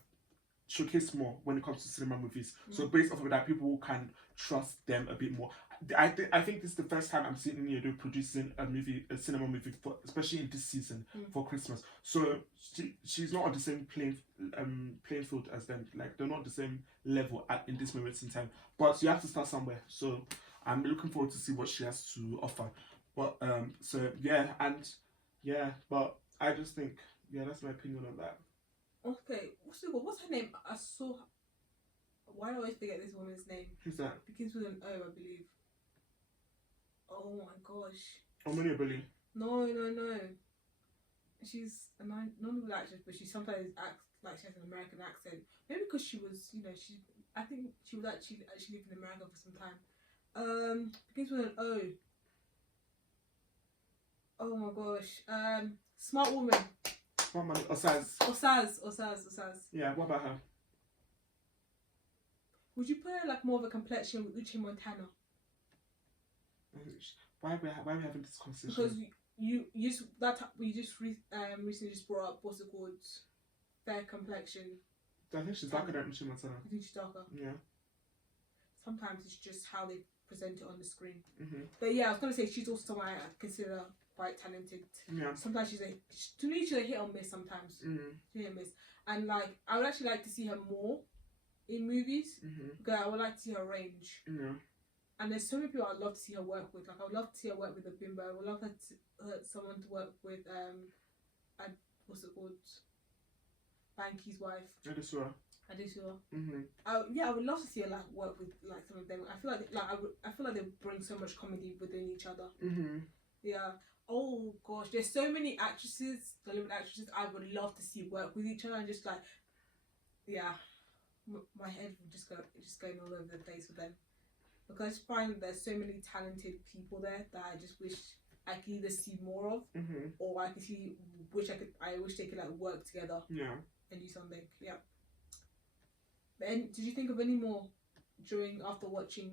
showcased more when it comes to cinema movies. So based off of that, people can trust them a bit more. I think this is the first time I'm seeing Inyedo producing a cinema movie, especially in this season for Christmas. So she's not on the same playing field as them. Like they're not the same level in this moment in time. But you have to start somewhere. So I'm looking forward to see what she has to offer. But but I just think that's my opinion on that. Okay, what's her name? I saw. Why do I always forget this woman's name? Who's that? It begins with an O, I believe. Oh my gosh. Omonioboli. No. She's a non-English actress, but she sometimes acts like she has an American accent. Maybe because she was, I think she was actually lived in America for some time. Begins with an O. Oh my gosh. Smart woman. Smart money. Osaz. Osaz. Yeah, what about her? Would you put her like more of a complexion with Uche Montana? Why are we having this conversation? Because you recently just brought up what's it called? Fair complexion. I think she's darker than Uche Montana. You think she's darker? Yeah. Sometimes it's just how they present it on the screen. Mm-hmm. But yeah, I was gonna say she's also someone I consider quite talented. Yeah. Sometimes she's a hit or miss. Sometimes hit or miss, and like I would actually like to see her more in movies because I would like to see her range. Yeah. And there's so many people I'd love to see her work with. Like I would love to see her work with a bimbo. I would love someone to work with what's it called? Banky's wife. Adesua. I would love to see her like work with like some of them. I feel like they bring so much comedy within each other. Yeah. Oh gosh, there's so many actresses, Hollywood actresses I would love to see work with each other and just like, yeah, my head would just going all over the place with them because I just find that there's so many talented people there that I just wish I could either see more of, or I wish they could like work together. Yeah. And do something. Yeah. But did you think of any more after watching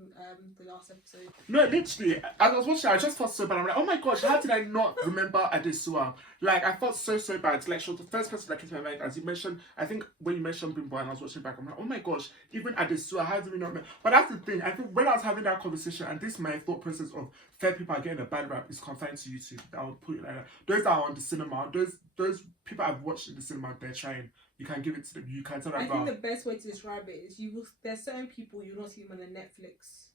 the last episode? No, literally, as I was watching, I just felt so bad. I'm like, oh my gosh, how did I not remember Adesua? Like, I felt so bad. Like, she was the first person that came to my mind. As you mentioned, I think when you mentioned Bimbo and I was watching back, I'm like, oh my gosh, even Adesua, how did we not remember? But that's the thing. I think when I was having that conversation, and this my thought process of fair people are getting a bad rap is confined to YouTube. I would put it like that. Those that are on the cinema, those people I've watched in the cinema, they're trying. You can give it to them. You can tell them. I think the best way to describe it is there's certain people you don't see them in a Netflix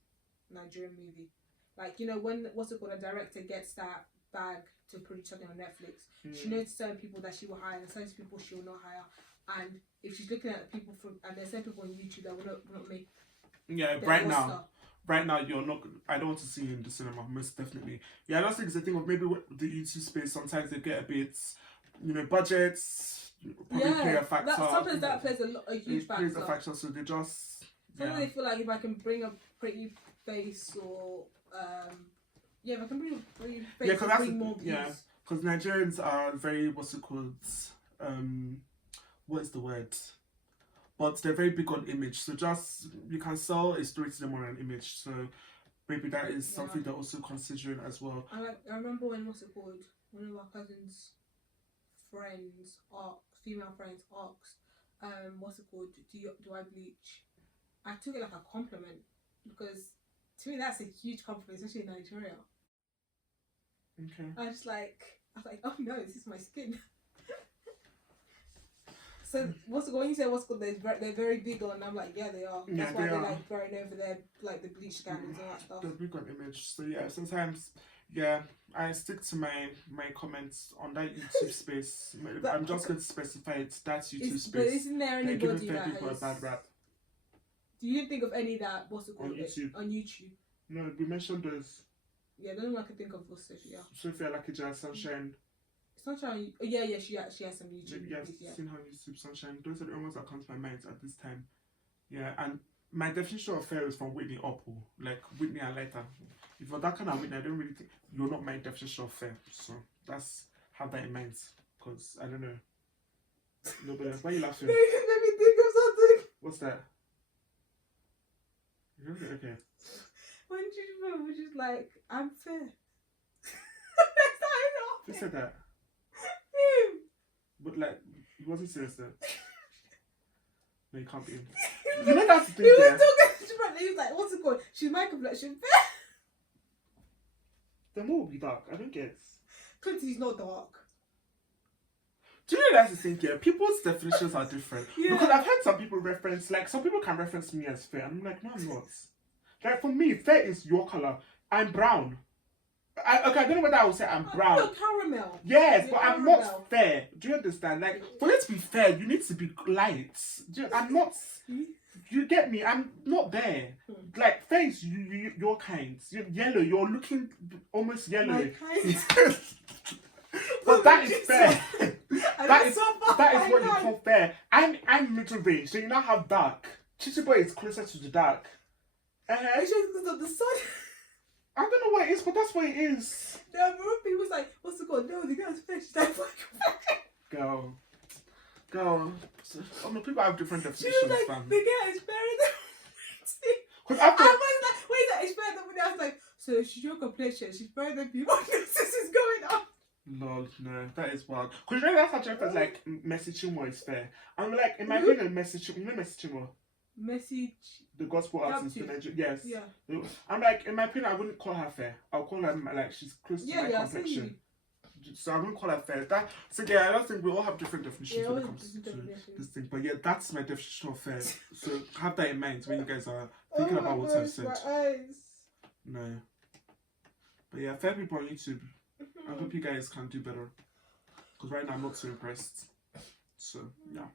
Nigerian movie. Like, you know, when a director gets that bag to produce something on Netflix, she knows certain people that she will hire and certain people she will not hire. And if she's looking at people and there's certain people on YouTube that will not make. Yeah, right now you're not. I don't want to see you in the cinema, most definitely. Yeah, I don't think it's a thing of maybe with the YouTube space. Sometimes they get a bit, budgets. Probably play a factor. Sometimes that plays a huge factor. Plays a factor, so they just. Sometimes they feel like if I can bring a pretty face or if I can bring a pretty face, bring more views. Yeah, because Nigerians are very what's the word? But they're very big on image. So just you can sell a story to them on an image. So maybe that is something they're also considering as well. I remember when one of our cousins' friends female friends asked, do I bleach? I took it like a compliment because to me that's a huge compliment, especially in Nigeria. Okay. I was like, oh no, this is my skin. So when you say they're very big on, I'm like, yeah, they are. That's why they're like going over their like the bleach scandals and that stuff. They're big on image. So yeah, sometimes I stick to my comments on that YouTube space. I'm just going to specify it. That's YouTube space. But isn't there anybody that people a bad rap? Do you think of any that on YouTube? On YouTube. No, we mentioned those. Yeah, the only one I can think of was Sophia. Sophia Lakija, Sunshine. Sunshine. Oh, yeah, she has some YouTube. Yeah, seen her on YouTube, Sunshine. Those are the only ones that come to my mind at this time. Yeah, and my definition of fair is from Whitney Apple, like Whitney and Lighter. If you're that kind of Whitney, I don't really think you're not my definition of fair. So have that in mind, because I don't know. No, but why are you laughing? Let me think of something. What's that? Okay. When you were just like, I'm fair. Who said that? Him. But like, he wasn't serious though. No, you can't be. You know that's the thing. He was talking differently. He was like, what's it called? She's my complexion. Then what will be dark? I don't get. Clinton's not dark. Do you know that's the thing here? People's definitions are different. Yeah. Because I've heard some people reference, like some people can reference me as fair. I'm like, no, I'm not. Like for me, fair is your color. I'm brown. I don't know whether I would say I'm brown. You're caramel. Yes, but I'm not fair. Do you understand? Like for you to be fair, you need to be light. I'm not. You get me? I'm not there. Like fair is your kind. You're yellow. You're looking almost yellow. My kind. But that is fair. that is what you call fair. I'm middle range, so you now have dark. Chichiboy is closer to the dark. It's just because of the sun. I don't know what it is, but that's what it is. No, but people was like, what's it called? No, the girl's fish. She's like, Girl. Oh no, people have different definitions, she was like, fam. the girl is better than Because after... I was like, wait, that is better than me. I was like, so she's your complexion. She's better than people. This is going on. Lol, no, that is wild. Because you know that's how Jennifer's like, messaging more is fair. I'm like, in my opinion, messaging more. Message. The gospel artist in Nigeria. Yes. Yeah. I'm like, in my opinion, I wouldn't call her fair. I'll call her like she's close to my complexion. So I wouldn't call her fair. So yeah, I don't think we all have different definitions when it comes to this thing. But yeah, that's my definition of fair. So have that in mind when you guys are thinking about what I've said. My eyes. No. But yeah, fair people on YouTube. I hope you guys can do better. Because right now I'm not too impressed. So yeah.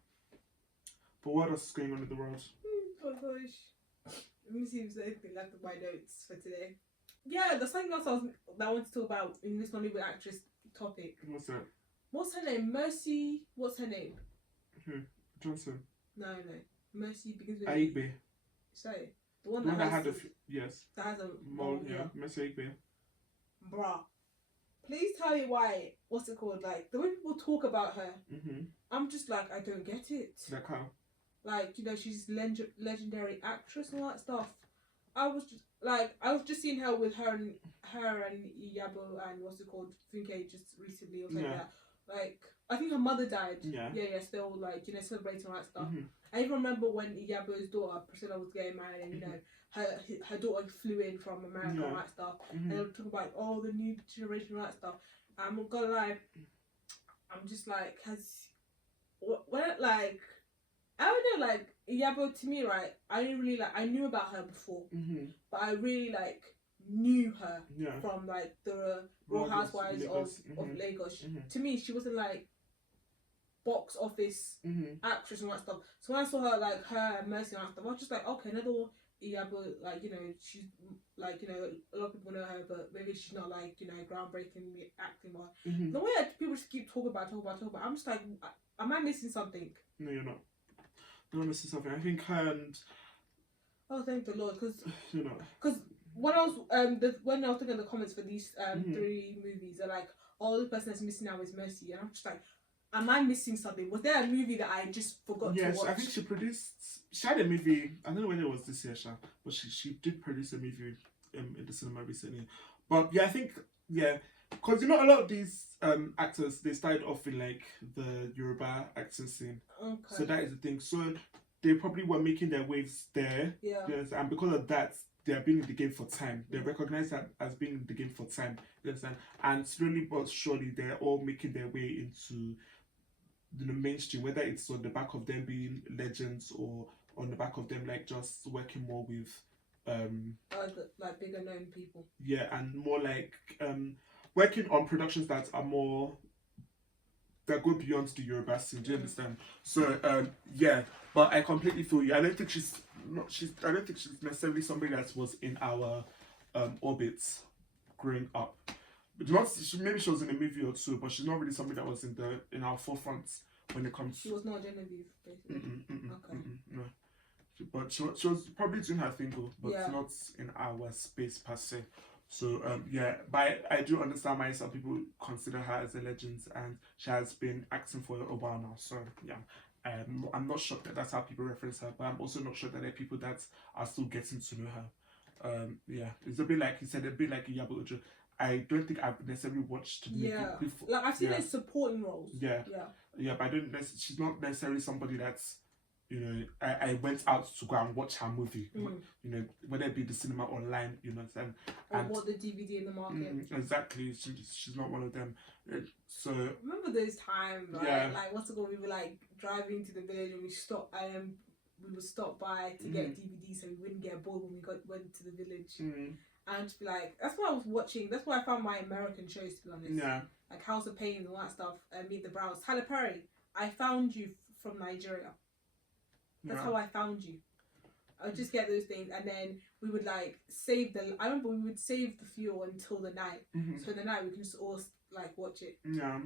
But what else is going on in the world? Oh gosh. Let me see if there's anything left of my notes for today. Yeah, there's something else that I want to talk about in this Nollywood actress topic. What's that? What's her name? Mercy. What's her name? Who? Johnson. No. Mercy begins with Aigbe. Sorry. The one that had a yes. That has a mole, yeah. Mercy Aigbe. Bruh. Please tell me why. What's it called? Like the way people talk about her. I'm just like, I don't get it. Like how? Like, you know, she's legendary actress and all that stuff. I was just seeing her with her and Iyabo and what's it called, Funke just recently or something like that. Like, I think her mother died. Yeah, still like, you know, celebrating all that stuff. I even remember when Iyabo's daughter Priscilla was getting married, and you know, her daughter flew in from America and all that stuff. And they were talking about the new generation and all that stuff. I'm not gonna lie, I'm just like, I don't know, like, Iyabo to me, right, I didn't really, like, I knew about her before, but I really, like, knew her from, like, the Real Housewives of Lagos. To me, she wasn't, like, box office actress and all that stuff. So when I saw her, like, her and Mercy and all that stuff, I was just like, okay, another Iyabo, like, you know, she's, like, you know, a lot of people know her, but maybe she's not, like, you know, groundbreaking acting. Or the way that people just keep talking about, I'm just like, am I missing something? No, you're not. You're missing something. I think oh, thank the Lord, because you know, because when I was when I was looking at the comments for these 3 movies, they're like, the person that's missing out is Mercy, and I'm just like, am I missing something? Was there a movie that I just forgot to watch? Yes, I think she had a movie. I don't know whether it was this year, but she did produce a movie in the cinema recently. But yeah, I think because you know a lot of these actors, they started off in like the Yoruba acting scene. Okay. So that is the thing. So they probably were making their waves there. Yeah. Yes, and because of that, they have been in the game for time. They recognize that as being in the game for time. You understand? And slowly but surely, they're all making their way into the mainstream, whether it's on the back of them being legends or on the back of them like just working more with like bigger known people. Yeah, and more like working on productions that are more that go beyond the Yoruba scene. Do you understand? So yeah, but I completely feel you. I don't think she's necessarily somebody that was in our orbits growing up. Maybe she was in a movie or two, but she's not really somebody that was in our forefront when it comes. She was not Genevieve, basically. No. But she was probably doing her thing, but not in our space per se. So yeah, but I do understand why some people consider her as a legend, and she has been acting for a while now. So yeah, I'm not shocked that that's how people reference her, but I'm also not sure that there are people that are still getting to know her. Yeah, it's a bit like you said, a bit like Iyabo Ojo. I don't think I've necessarily watched the movie before. Like I've seen her supporting roles. Yeah, but I don't. She's not necessarily somebody that's, you know, I went out to go and watch her movie. You know, whether it be the cinema online, you know, and bought the DVD in the market. Exactly, she's not one of them. So remember those times, right? Yeah. Like what's it called? We were like driving to the village and we stopped. We would stop by to get DVD so we wouldn't get bored when we went to the village. And just be like, that's what I was watching. That's why I found my American shows, to be honest. Yeah. Like House of Pain and all that stuff. Meet the Brows. Tyler Perry, I found you from Nigeria. That's how I found you. I would just get those things, and then we would like save I remember we would save the fuel until the night. So in the night we can just all like watch it. Yeah.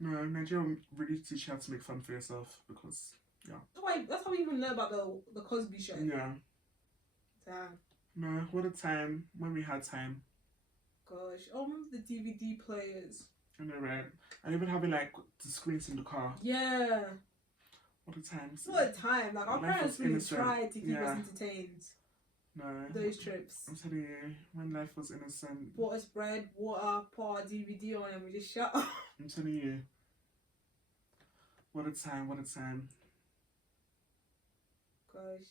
No, Nigeria really teach you how to make fun for yourself, because that's how we even learn about the Cosby Show. Yeah. Damn. No, what a time when we had time. Gosh, I remember the DVD players. I know, right? And even having like the screens in the car. Yeah. What a time. What a time. Like, our parents really tried to keep us entertained. No. Those trips. I'm telling you, when life was innocent. Bought us bread, water, put our DVD on, and we just shut up. I'm telling you. What a time, what a time. Gosh.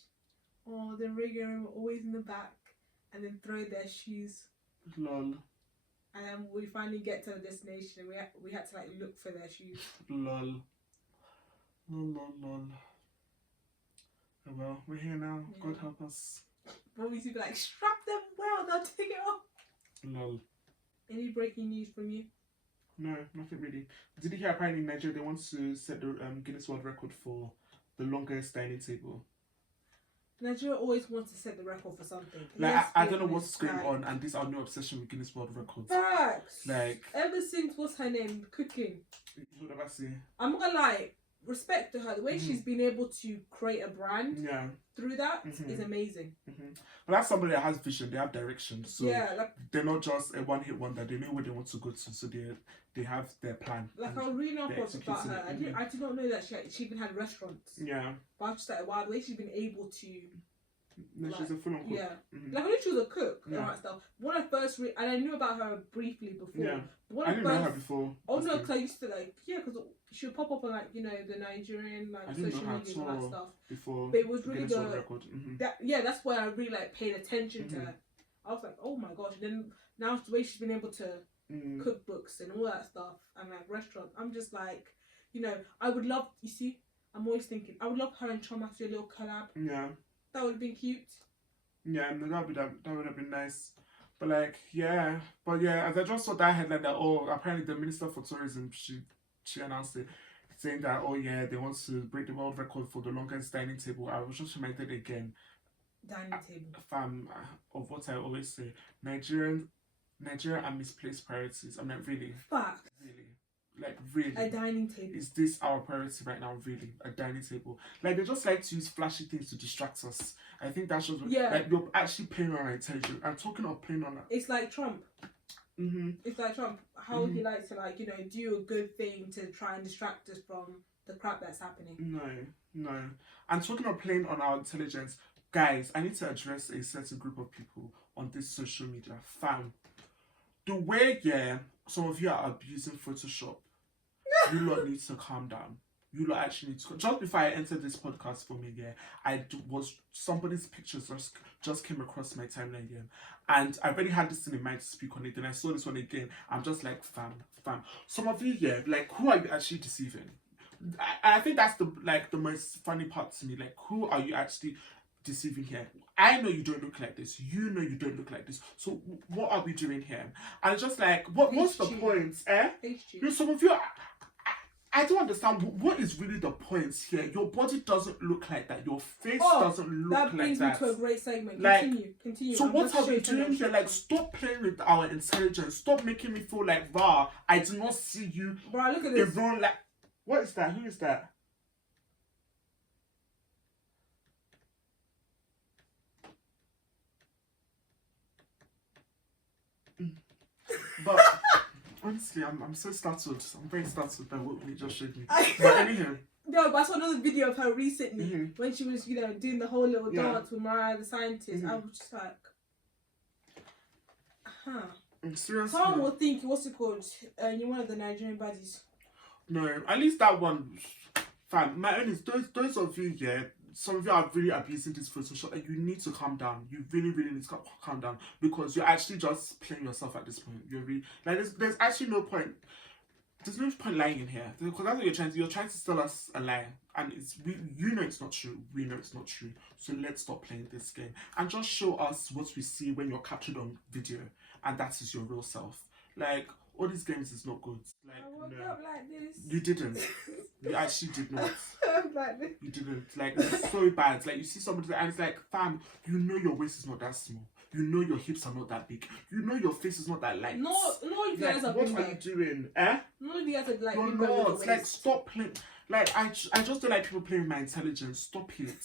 Oh, the rigging were always in the back and then throw their shoes. Lol. And then we finally get to the destination and we had to like look for their shoes. Lol. Lol. Oh well, we're here now. Yeah. God help us. But we used to be like, strap them well, they'll take it off. Lol. Any breaking news from you? No, nothing really. Did you hear apparently in Nigeria they want to set the Guinness World Record for the longest dining table? Nigeria always wants to set the record for something. Like, I don't know what's going on, and this our new obsession with Guinness World Records. Facts! Like, ever since, what's her name? Cooking. What have I seen? I'm not gonna lie, respect to her. The way she's been able to create a brand through that is amazing. But that's somebody that has vision, they have direction. So yeah, like, they're not just a one-hit wonder, they know where they want to go to, so they have their plan. Like, I was reading up about her. I did not know that she even had restaurants. Yeah. But I was just like, wow, the way she's been able to... No, she's a full-on cook. Yeah. Like, I knew she was a cook and all that stuff. When I first and I knew about her briefly before. Yeah. I didn't know her before. Oh, no, because I used to, like, because she would pop up on, like, the Nigerian, like, social media and all that stuff. Before. But it was really the record. That's where I really, like, paid attention to her. I was like, oh my gosh. And then now the way she's been able to cookbooks and all that stuff and, like, restaurants, I'm just like, I would love, you see, I'm always thinking, I would love her and Choma to do a little collab. Yeah. That would have been cute. Yeah, no, that would have been nice. But like, as I just saw that headline that apparently the Minister for Tourism she announced it, saying that they want to break the world record for the longest dining table. I was just reminded again, dining table, of what I always say, Nigeria are misplaced priorities. I'm like, really, fact, really. Like, really, a dining table. Is this our priority right now? Really, a dining table? Like, they just like to use flashy things to distract us. I think that's just like you're actually playing on our intelligence. I'm talking of playing on. It's like Trump. It's like Trump. How he likes to do a good thing to try and distract us from the crap that's happening. No. I'm talking of playing on our intelligence, guys. I need to address a certain group of people on this social media. Fam, the way some of you are abusing Photoshop. You lot need to calm down. You lot actually need to. Just before I entered this podcast for me, somebody's pictures just came across my timeline, and I already had this thing in mind to speak on it. Then I saw this one again. I'm just like, fam. Some of you, like, who are you actually deceiving? I think that's the most funny part to me. Like, who are you actually deceiving here? I know you don't look like this. You know you don't look like this. So what are we doing here? And it's just like, what's the point? Some of you. I don't understand what is really the point here. Your body doesn't look like that. Your face doesn't look like that. That brings me to a great segment. Continue. So what are we doing here? Like, stop playing with our intelligence. Stop making me feel like, I do not see you. Bro, look at this. Everyone, like, what is that? Who is that? But honestly, I'm so startled. I'm very startled by what you just showed me. But anyhow. No, but I saw another video of her recently when she was, doing the whole little dance with Mariah the Scientist. I was just like, Seriously. Someone will think, what's it called? You're one of the Nigerian baddies. No, at least that one. Fam, my own is those of you, some of you are really abusing this Photoshop, and you need to calm down. You really, really need to calm down, because you're actually just playing yourself at this point. You're really like, there's actually no point. There's no point lying in here, because that's what you're trying to do. You're trying to tell us a lie, and you know it's not true. We know it's not true. So let's stop playing this game and just show us what we see when you're captured on video, and that is your real self. Like, all these games is not good. Like, I woke up like this. You didn't. You actually did not. Like this. You didn't. Like, it's so bad. Like, you see somebody and it's like, fam, you know your waist is not that small. You know your hips are not that big. You know your face is not that light. No, you guys are what are you doing? No, you guys are like, you're not. Like, stop playing. Like, I just don't like people playing with my intelligence. Stop it.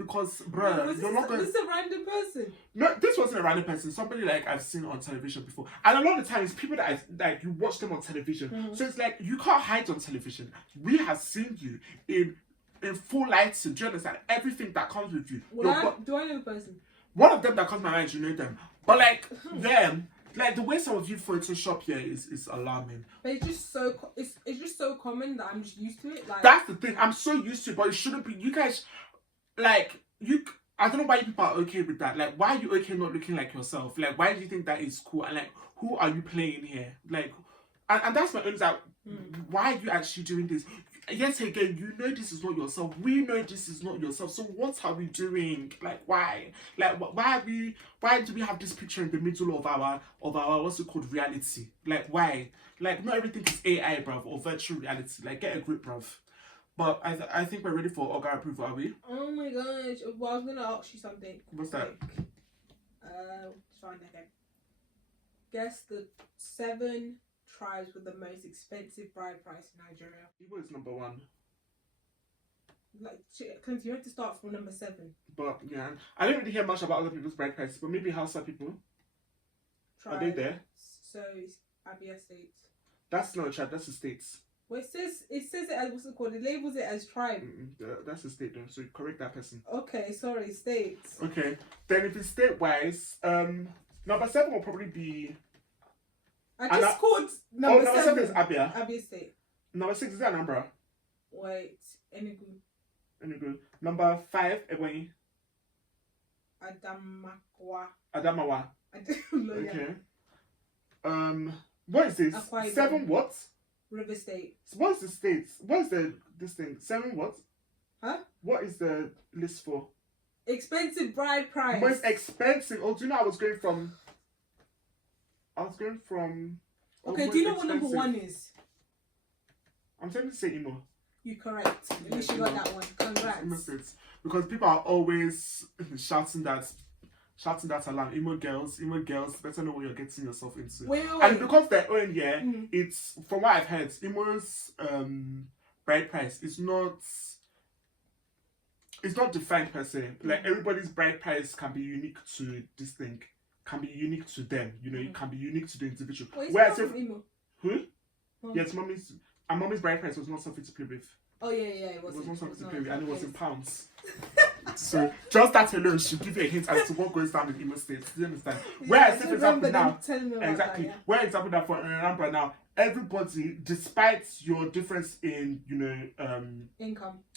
Because, bruh, you're not going... This is a random person. No, this wasn't a random person. Somebody like I've seen on television before. And a lot of the times, people that like you watch them on television. So it's like, you can't hide on television. We have seen you in full lighting. Do you understand? Everything that comes with you. Do I know the person? One of them that comes to my mind, you know them. But like, them... Like the way some of you Photoshop here is alarming. But it's just so common that I'm just used to it. Like, that's the thing. I'm so used to it, but it shouldn't be. You guys, like you. I don't know why people are okay with that. Like, why are you okay not looking like yourself? Like, why do you think that is cool? And like, who are you playing here? Like, and that's my own. Like, why are you actually doing this? Yes, again, you know this is not yourself. We know this is not yourself. So what are we doing? Like, why? Like, why do we have this picture in the middle of our what's it called, reality? Like, why? Like, not everything is AI, bruv, or virtual reality. Like, get a grip, bruv. But I think we're ready for OGA approval, are we? Oh my gosh! Well, I was gonna ask you something. What's that? Try again. Guess the 7 tribes with the most expensive bride price in Nigeria. Igbo is number 1. Like, Clinton, you have to start from number 7. But yeah, I don't really hear much about other people's bride prices, but maybe Hausa people. Are they there? So it's Abia State. That's not a tribe. That's a state. Well, it says it as what's it called? It labels it as tribe. That's a state, though. So correct that person. Okay, sorry, states. Okay, then if it's state-wise, number 7 will probably be. I just called number 7 is Abia. Abia State. Number 6 is Anambra. Wait, Enugu. Number 5, Ebonyi. Adamawa. Okay. What is this? 7 what? River State. What is the states? What is this thing? 7 what? Huh? What is the list for? Expensive bride price. Most expensive. Oh, do you know I was going from. Okay, do you know what number 1 is? I'm tempted to say Imo. You're correct. At least you got that one. Congrats. Because people are always shouting that alarm. Imo girls, better know what you're getting yourself into. Wait. And because they're own, it's, from what I've heard, Imo's bride price is not. It's not defined per se. Like, everybody's bride price can be unique to this thing. Can be unique to them, you know. It can be unique to the individual. Whereas if Imo? Who? Yes, mommy's bride price was not something to play with. Oh yeah, it was not something to play with, and it was in pounds. So just that alone should give you a hint as to what goes down in Imo State. Do you understand? Whereas, for example, now, exactly. Where example that for Anambra now, everybody, despite your difference in, you know,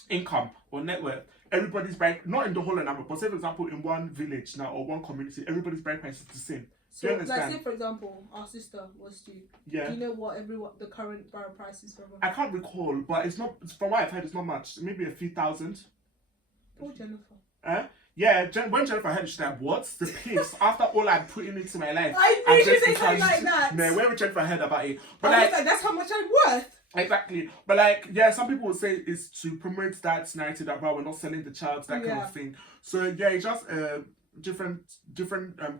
income or net worth, everybody's bride, not in the whole Anambra, but say for example in one village now or one community, everybody's bride price is the same. So, like, say for example, our sister was to. Yeah. Do you know what the current bride price is for her? I can't recall, but it's not. From what I've heard, it's not much. Maybe a few thousand. Poor Jennifer. Yeah. When Jennifer heard, she's like, "What? The piece? After all I'm putting into my life." I knew she'd say something like that. No, when Jennifer heard about it, but like that's how much I'm worth. Exactly, but like, yeah, some people will say it's to promote that narrative that we're not selling the child, that kind of thing. So yeah, it's just different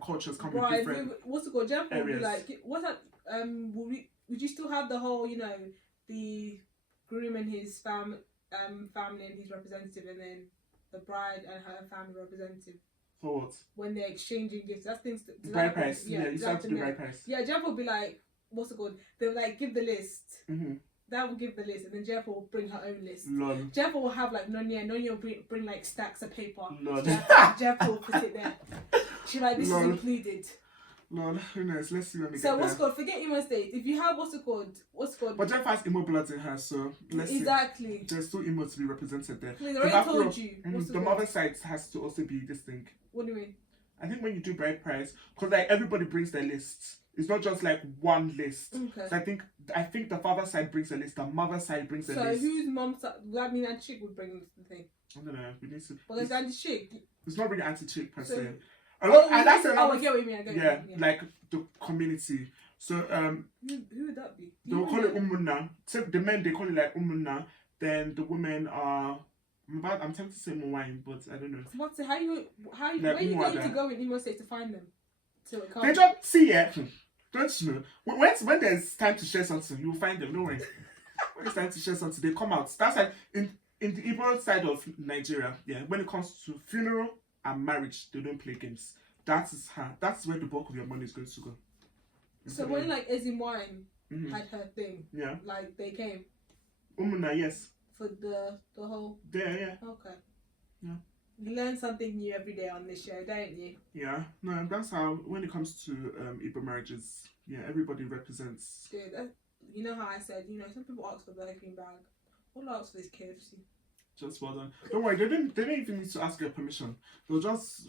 cultures come with different. What's it called? Jennifer would be like, what's that? Would you still have the whole, you know, the groom and his family and his representative, and then the bride and her family representative? For what? When they're exchanging gifts, that's things. Bride price. Yeah, you start to do bride price. Yeah, Jennifer would be like, what's it called? They'll like give the list. That will give the list, and then Jennifer will bring her own list. Lol. Jennifer will have like Nonya will bring like stacks of paper. Lol. Jennifer will put it there. She's like, this is included. Lol, who knows? Let's see when we get there. So what's it called? Forget Imo State. If you have what's it called? But Jennifer has Imo blood in her, so let's see. There's still Imo to be represented there. Please, I already told you. The mother side has to also be this thing. What do you mean? I think when you do bride price, because like everybody brings their lists. It's not just like one list. Okay. So I think the father side brings a list, the mother side brings a list. So whose mom side? I mean, Auntie Chick would bring the thing. I don't know. We need to. Well, there's Auntie Chick. It's not really Auntie Chick per se. I get what you mean. Yeah, like the community. So who would that be? They will call it Umunna. So the men they call it like Umunna. Then the women are. I'm tempted to say Mwine, but I don't know. What's it? Where are you going to go in Imo State to find them? They just see it. Don't you know? When there's time to share something, you'll find them. Don't worry. When it's time to share something, they come out. That's like in the Igbo side of Nigeria, when it comes to funeral and marriage, they don't play games. That's where the bulk of your money is going to go. So when like Ezim Wine had her thing, like they came. Umuna, yes. For the whole. Yeah. Okay. Yeah. You learn something new every day on this show, don't you? Yeah. No, that's how when it comes to Igbo marriages, everybody represents. Dude, you know how I said, some people ask for Burger King bag. All I ask for is KFC. Just well done. Don't worry, they don't even need to ask your permission. They'll just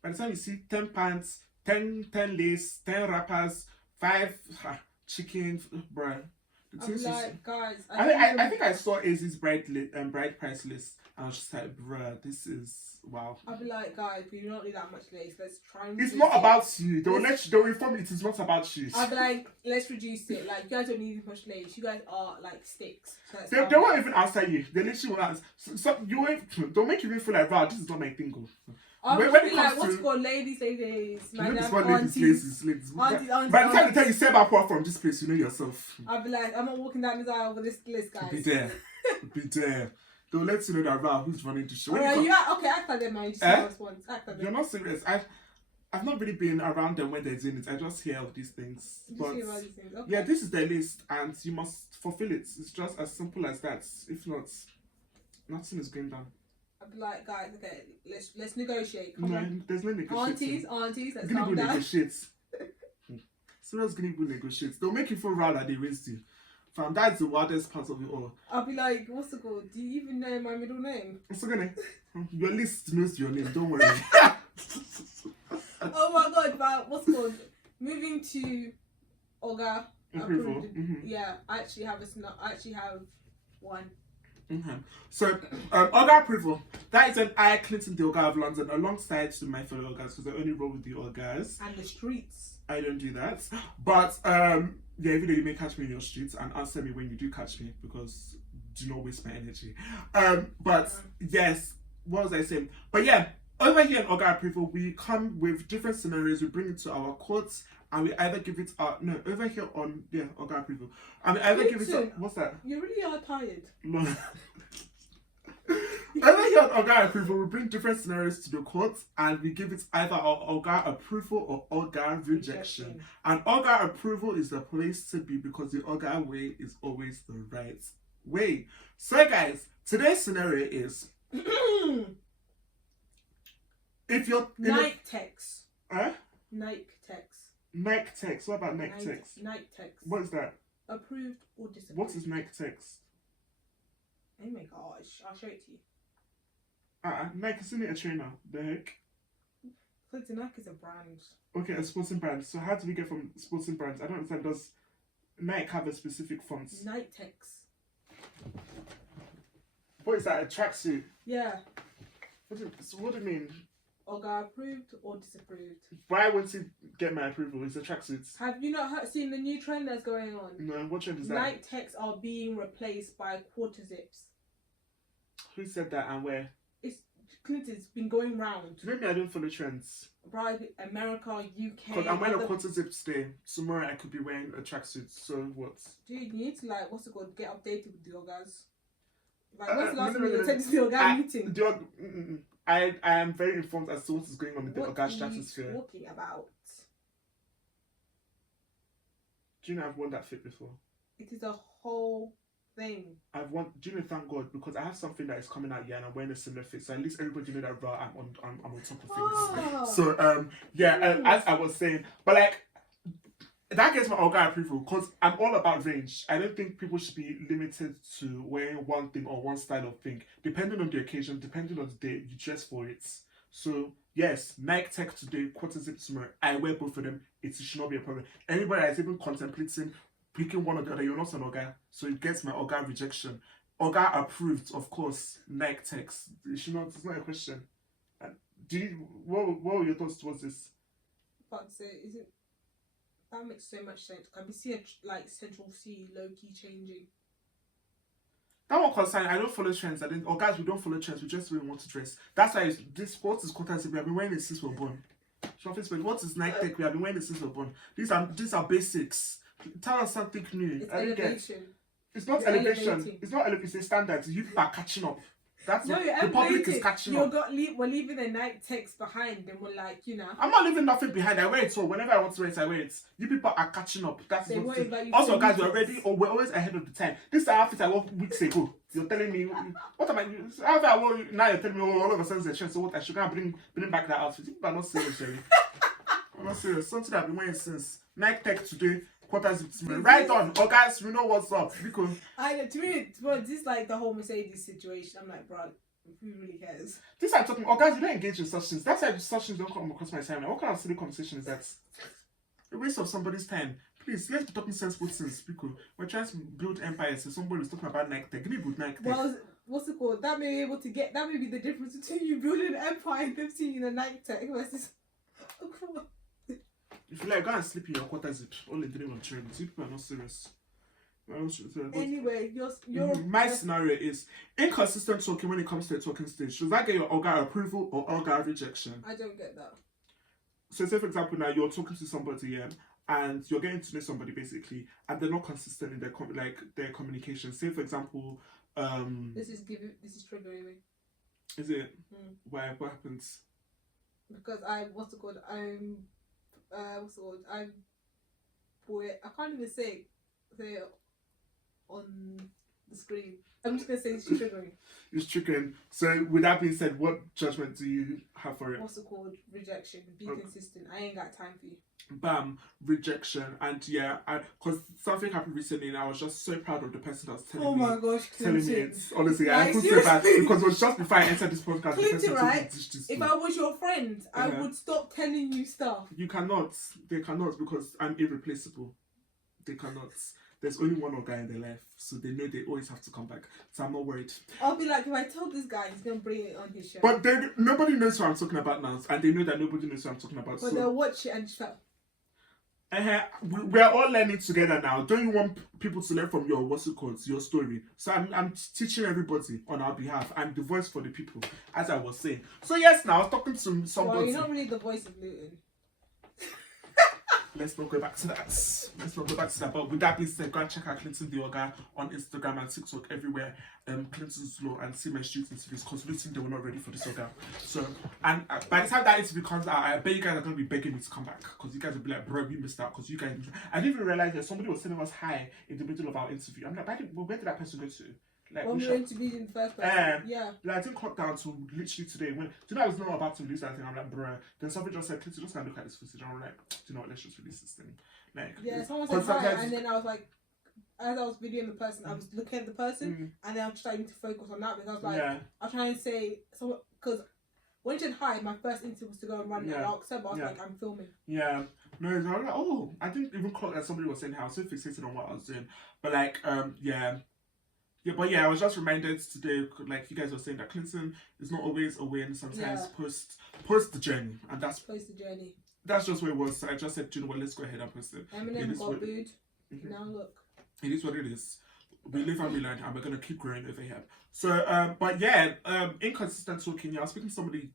by the time you see 10 pants, 10 lace, 10 wrappers, 5 chicken, bruh. I'm like, guys. I think I saw Izzy's bride price list, and I was just like, bruh, this is wow. I'll be like, guys, we don't need that much lace. Let's try and. It's not about you. They'll inform you. It is not about you. I'll be like, let's reduce it. Like, you guys don't need as much lace. You guys are like sticks. So they won't even answer you. They literally won't answer. So you won't. Don't make you feel like, wow, this is not my thing. When it like, what's called ladies, ladies, aunties. By the time they tell you, step apart from this place, you know yourself. I'll be like, I'm not walking down this aisle with this list, guys. Be there. They'll let you know that about who's running the show. Okay, act like them, man. Act like them. You're not serious. I've not really been around them when they're doing it. I just hear of these things. Okay. Yeah, this is their list, and you must fulfill it. It's just as simple as that. If not, nothing is going down. I'd be like, guys, okay, let's negotiate. Come on. There's no negotiating. Aunties, let's calm down. Negotiate. Serious guinea pig negotiate. They'll make you feel proud that they raised you. Fam, that's the wildest part of it all. I'll be like, what's the called? Do you even know my middle name? What's the name? Your list knows your name. Don't worry. Oh my god! But what's called? Moving to OGA APPROVAL. Yeah, I actually have one. So, OGA APPROVAL. That is an Clinton, the Ogaoflondon, alongside my fellow Ogas, because I only roll with the Ogas. And the streets. I don't do that. But, every day you may catch me in your streets and answer me when you do catch me, because do not waste my energy. But, yes, what was I saying? But yeah, over here in OGA APPROVAL, we come with different scenarios, we bring it to our courts, and we either give it over here on OGA APPROVAL, and we either give it what's that? You really are tired. No. Over here on OGA APPROVAL, we bring different scenarios to the court, and we give it either OGA approval or OGA rejection. And OGA approval is the place to be because the OGA way is always the right way. So guys, today's scenario is if you're Nike text. Nike Nike text. text. What about Nike text? Nike text. What is that? Approved or disapproved? What is Nike text? Oh my gosh, I'll show it to you. Nike, isn't it a trainer? The heck? Because Nike is a brand. Okay, a sporting brand. So how do we get from sporting brands? I don't understand. Does Nike have a specific font? Nike text. What is that? A tracksuit? Yeah. What do you mean? OGA approved or disapproved? Why won't it get my approval? It's a tracksuit. Have you not seen the new trend that's going on? No, what trend is that? Nike texts are being replaced by quarter zips. Who said that and where? It's Clinton's been going round. Maybe I don't follow trends. Right, America, UK. Because I'm wearing a quarter zip today. Tomorrow I could be wearing a tracksuit. So what? Dude, you need to get updated with the OGAs. Like, what's the last time you attended the OGA meeting? I am very informed as to what is going on in the OGA stratosphere. What are you talking about? Do you know I've worn that fit before? It is a whole thing. Do you know, thank God, because I have something that is coming out here and I'm wearing a similar fit, so at least everybody know that I'm on top of things. Oh. So as I was saying, but like that gets my OGA approval because I'm all about range. I don't think people should be limited to wearing one thing or one style of thing. Depending on the occasion, depending on the day, you dress for it. So yes, Nike Tech today, quarter zip tomorrow. I wear both of them. It should not be a problem. Anybody that's even contemplating picking one or the other, you're not an OGA. So it gets my OGA rejection. OGA approved, of course, Nike Tech. It's not a question. What were your thoughts towards this? But that makes so much sense. Can we see Central C low key changing? That one concern. I don't follow trends. Guys, we don't follow trends. We just really want to dress. That's why this sport is quarter zip. We have been wearing it since we're born. What is Nike Tech? We have been wearing it since we're born. These are basics. Tell us something new. It's elevation. It's not elevation. Elevating. It's not elevation standards. You are catching up. That's no, what the public is catching up. We're leaving a night text behind, and we're like, you know. I'm not leaving nothing behind. I wear it, so whenever I want to wear it, I wear it. You people are catching up. That's what it is. Also, guys, we're ready, or we're always ahead of the time. This outfit I wore weeks ago. You're telling me, what am I? Outfit I wore now, you're telling me, all of a sudden, so what? I should go and bring back that outfit. You people are not serious, Jerry. I'm not serious. Something I've been wearing since Nike Tech today. Quarters with me. Right on. OGAS, we know what's up. Because to me, bro, this is like the whole Mercedes situation. I'm like, bro, who really cares? This I'm talking. OGAS, you don't engage in such things. That's why such things don't come across my time. What kind of silly conversation is that? A waste of somebody's time. Please, let's be talking sensible things. Because we're trying to build empires. So somebody was talking about Nike Tech. Give me good Nike Tech. Well, what's it called? That may be able to get. That may be the difference between you building an empire and them seeing a Nike Tech versus. Oh, come on. If you like, go and sleep in your quarters. Only dream on training. People are not serious. Anyway, my scenario is inconsistent talking when it comes to a talking stage. Should I get your OGA approval or OGA rejection? I don't get that. So, say for example, now you're talking to somebody and you're getting to know somebody basically, and they're not consistent in their communication. Say for example, this is triggering me. Is it? Why? What happens? Because I can't even say it on the screen. I'm just gonna say it's triggering. It's triggering. So with that being said, what judgment do you have for it? What's it called? Rejection. Be consistent. I ain't got time for you. Bam, rejection. And yeah, because something happened recently and I was just so proud of the person that was telling me. Oh my gosh, Clinton. Telling me it's honestly, I feel so bad because it was just before I entered this podcast. Clinton, right? If I was your friend, I would stop telling you stuff. You cannot. They cannot because I'm irreplaceable. They cannot. There's only one guy in their life, so they know they always have to come back. So I'm not worried. I'll be like, if I tell this guy, he's gonna bring it on his show. But nobody knows who I'm talking about now, and they know that nobody knows who I'm talking about. But they'll watch it and just like, we're all learning together now. Don't you want people to learn from your story? So I'm teaching everybody on our behalf. I'm the voice for the people, as I was saying. So yes, now I was talking to somebody. Well, you're not really the voice of Luton. Let's not go back to that. But with that being said, go and check out Clinton the OGA on Instagram and TikTok everywhere. Clinton's Law and see my street interviews because Luton they were not ready for this OGA. So and by the time that interview comes out, I bet you guys are gonna be begging me to come back because you guys will be like, bro, we missed out because you guys. I didn't even realize that somebody was sending us hi in the middle of our interview. I'm like, where did that person go to? Like, when we were interviewed in the first place. Yeah. Like, I didn't clock down to literally today. When I was not about to release that thing, I'm like, bruh. Then somebody just said, Clinton, just gonna look at this footage. And I'm like, do you know what? Let's just release this thing. Like, yeah, someone said hi, and then I was like, as I was videoing the person, I was looking at the person, and then I'm trying to focus on that because I was like, I'm trying to say, because when you said hi, my first instinct was to go and run and ask her, but I was like, I'm filming. Yeah. No, I was like, oh, I didn't even clock that somebody was saying hi. I was so fixated on what I was doing. But like, Yeah, but I was just reminded today, like you guys were saying, that Clinton is not always a win. Sometimes post the journey, and that's post the journey. That's just where it was. So I just said, you know what, let's go ahead and post it. Eminem got booed. Now look. It is what it is. We live and we learn, and we're gonna keep growing over here. So, but yeah, inconsistent talking. I was speaking to somebody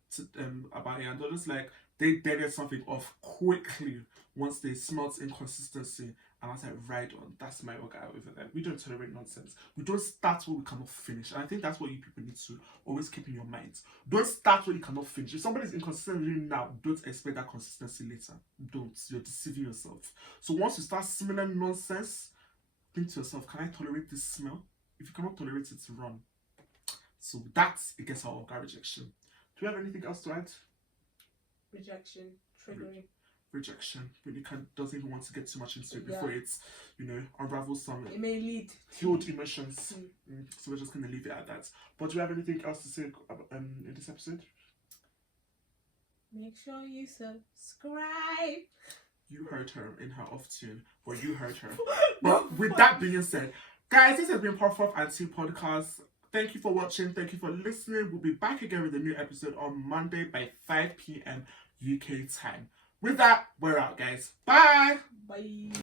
about it, and they're just like they get something off quickly once they smelt inconsistency. And I was like, right on, that's my OGA over there. We don't tolerate nonsense. We don't start what we cannot finish. And I think that's what you people need to always keep in your minds. Don't start what you cannot finish. If somebody's inconsistent now, don't expect that consistency later. Don't. You're deceiving yourself. So once you start smelling nonsense, think to yourself, can I tolerate this smell? If you cannot tolerate it, run. So that's, it gets our OGA rejection. Do you have anything else to add? Rejection. Triggering. Rejection really doesn't even want to get too much into it before it's unravels some it may lead healed emotions. So we're just gonna leave it at that. But do you have anything else to say in this episode? Make sure you subscribe. You heard her in her off tune, but you heard her. But with that being said, guys, this has been Puffpuffandteapodcast. Thank you for watching. Thank you for listening. We'll be back again with a new episode on Monday by 5 p.m. UK time. With that, we're out, guys. Bye. Bye.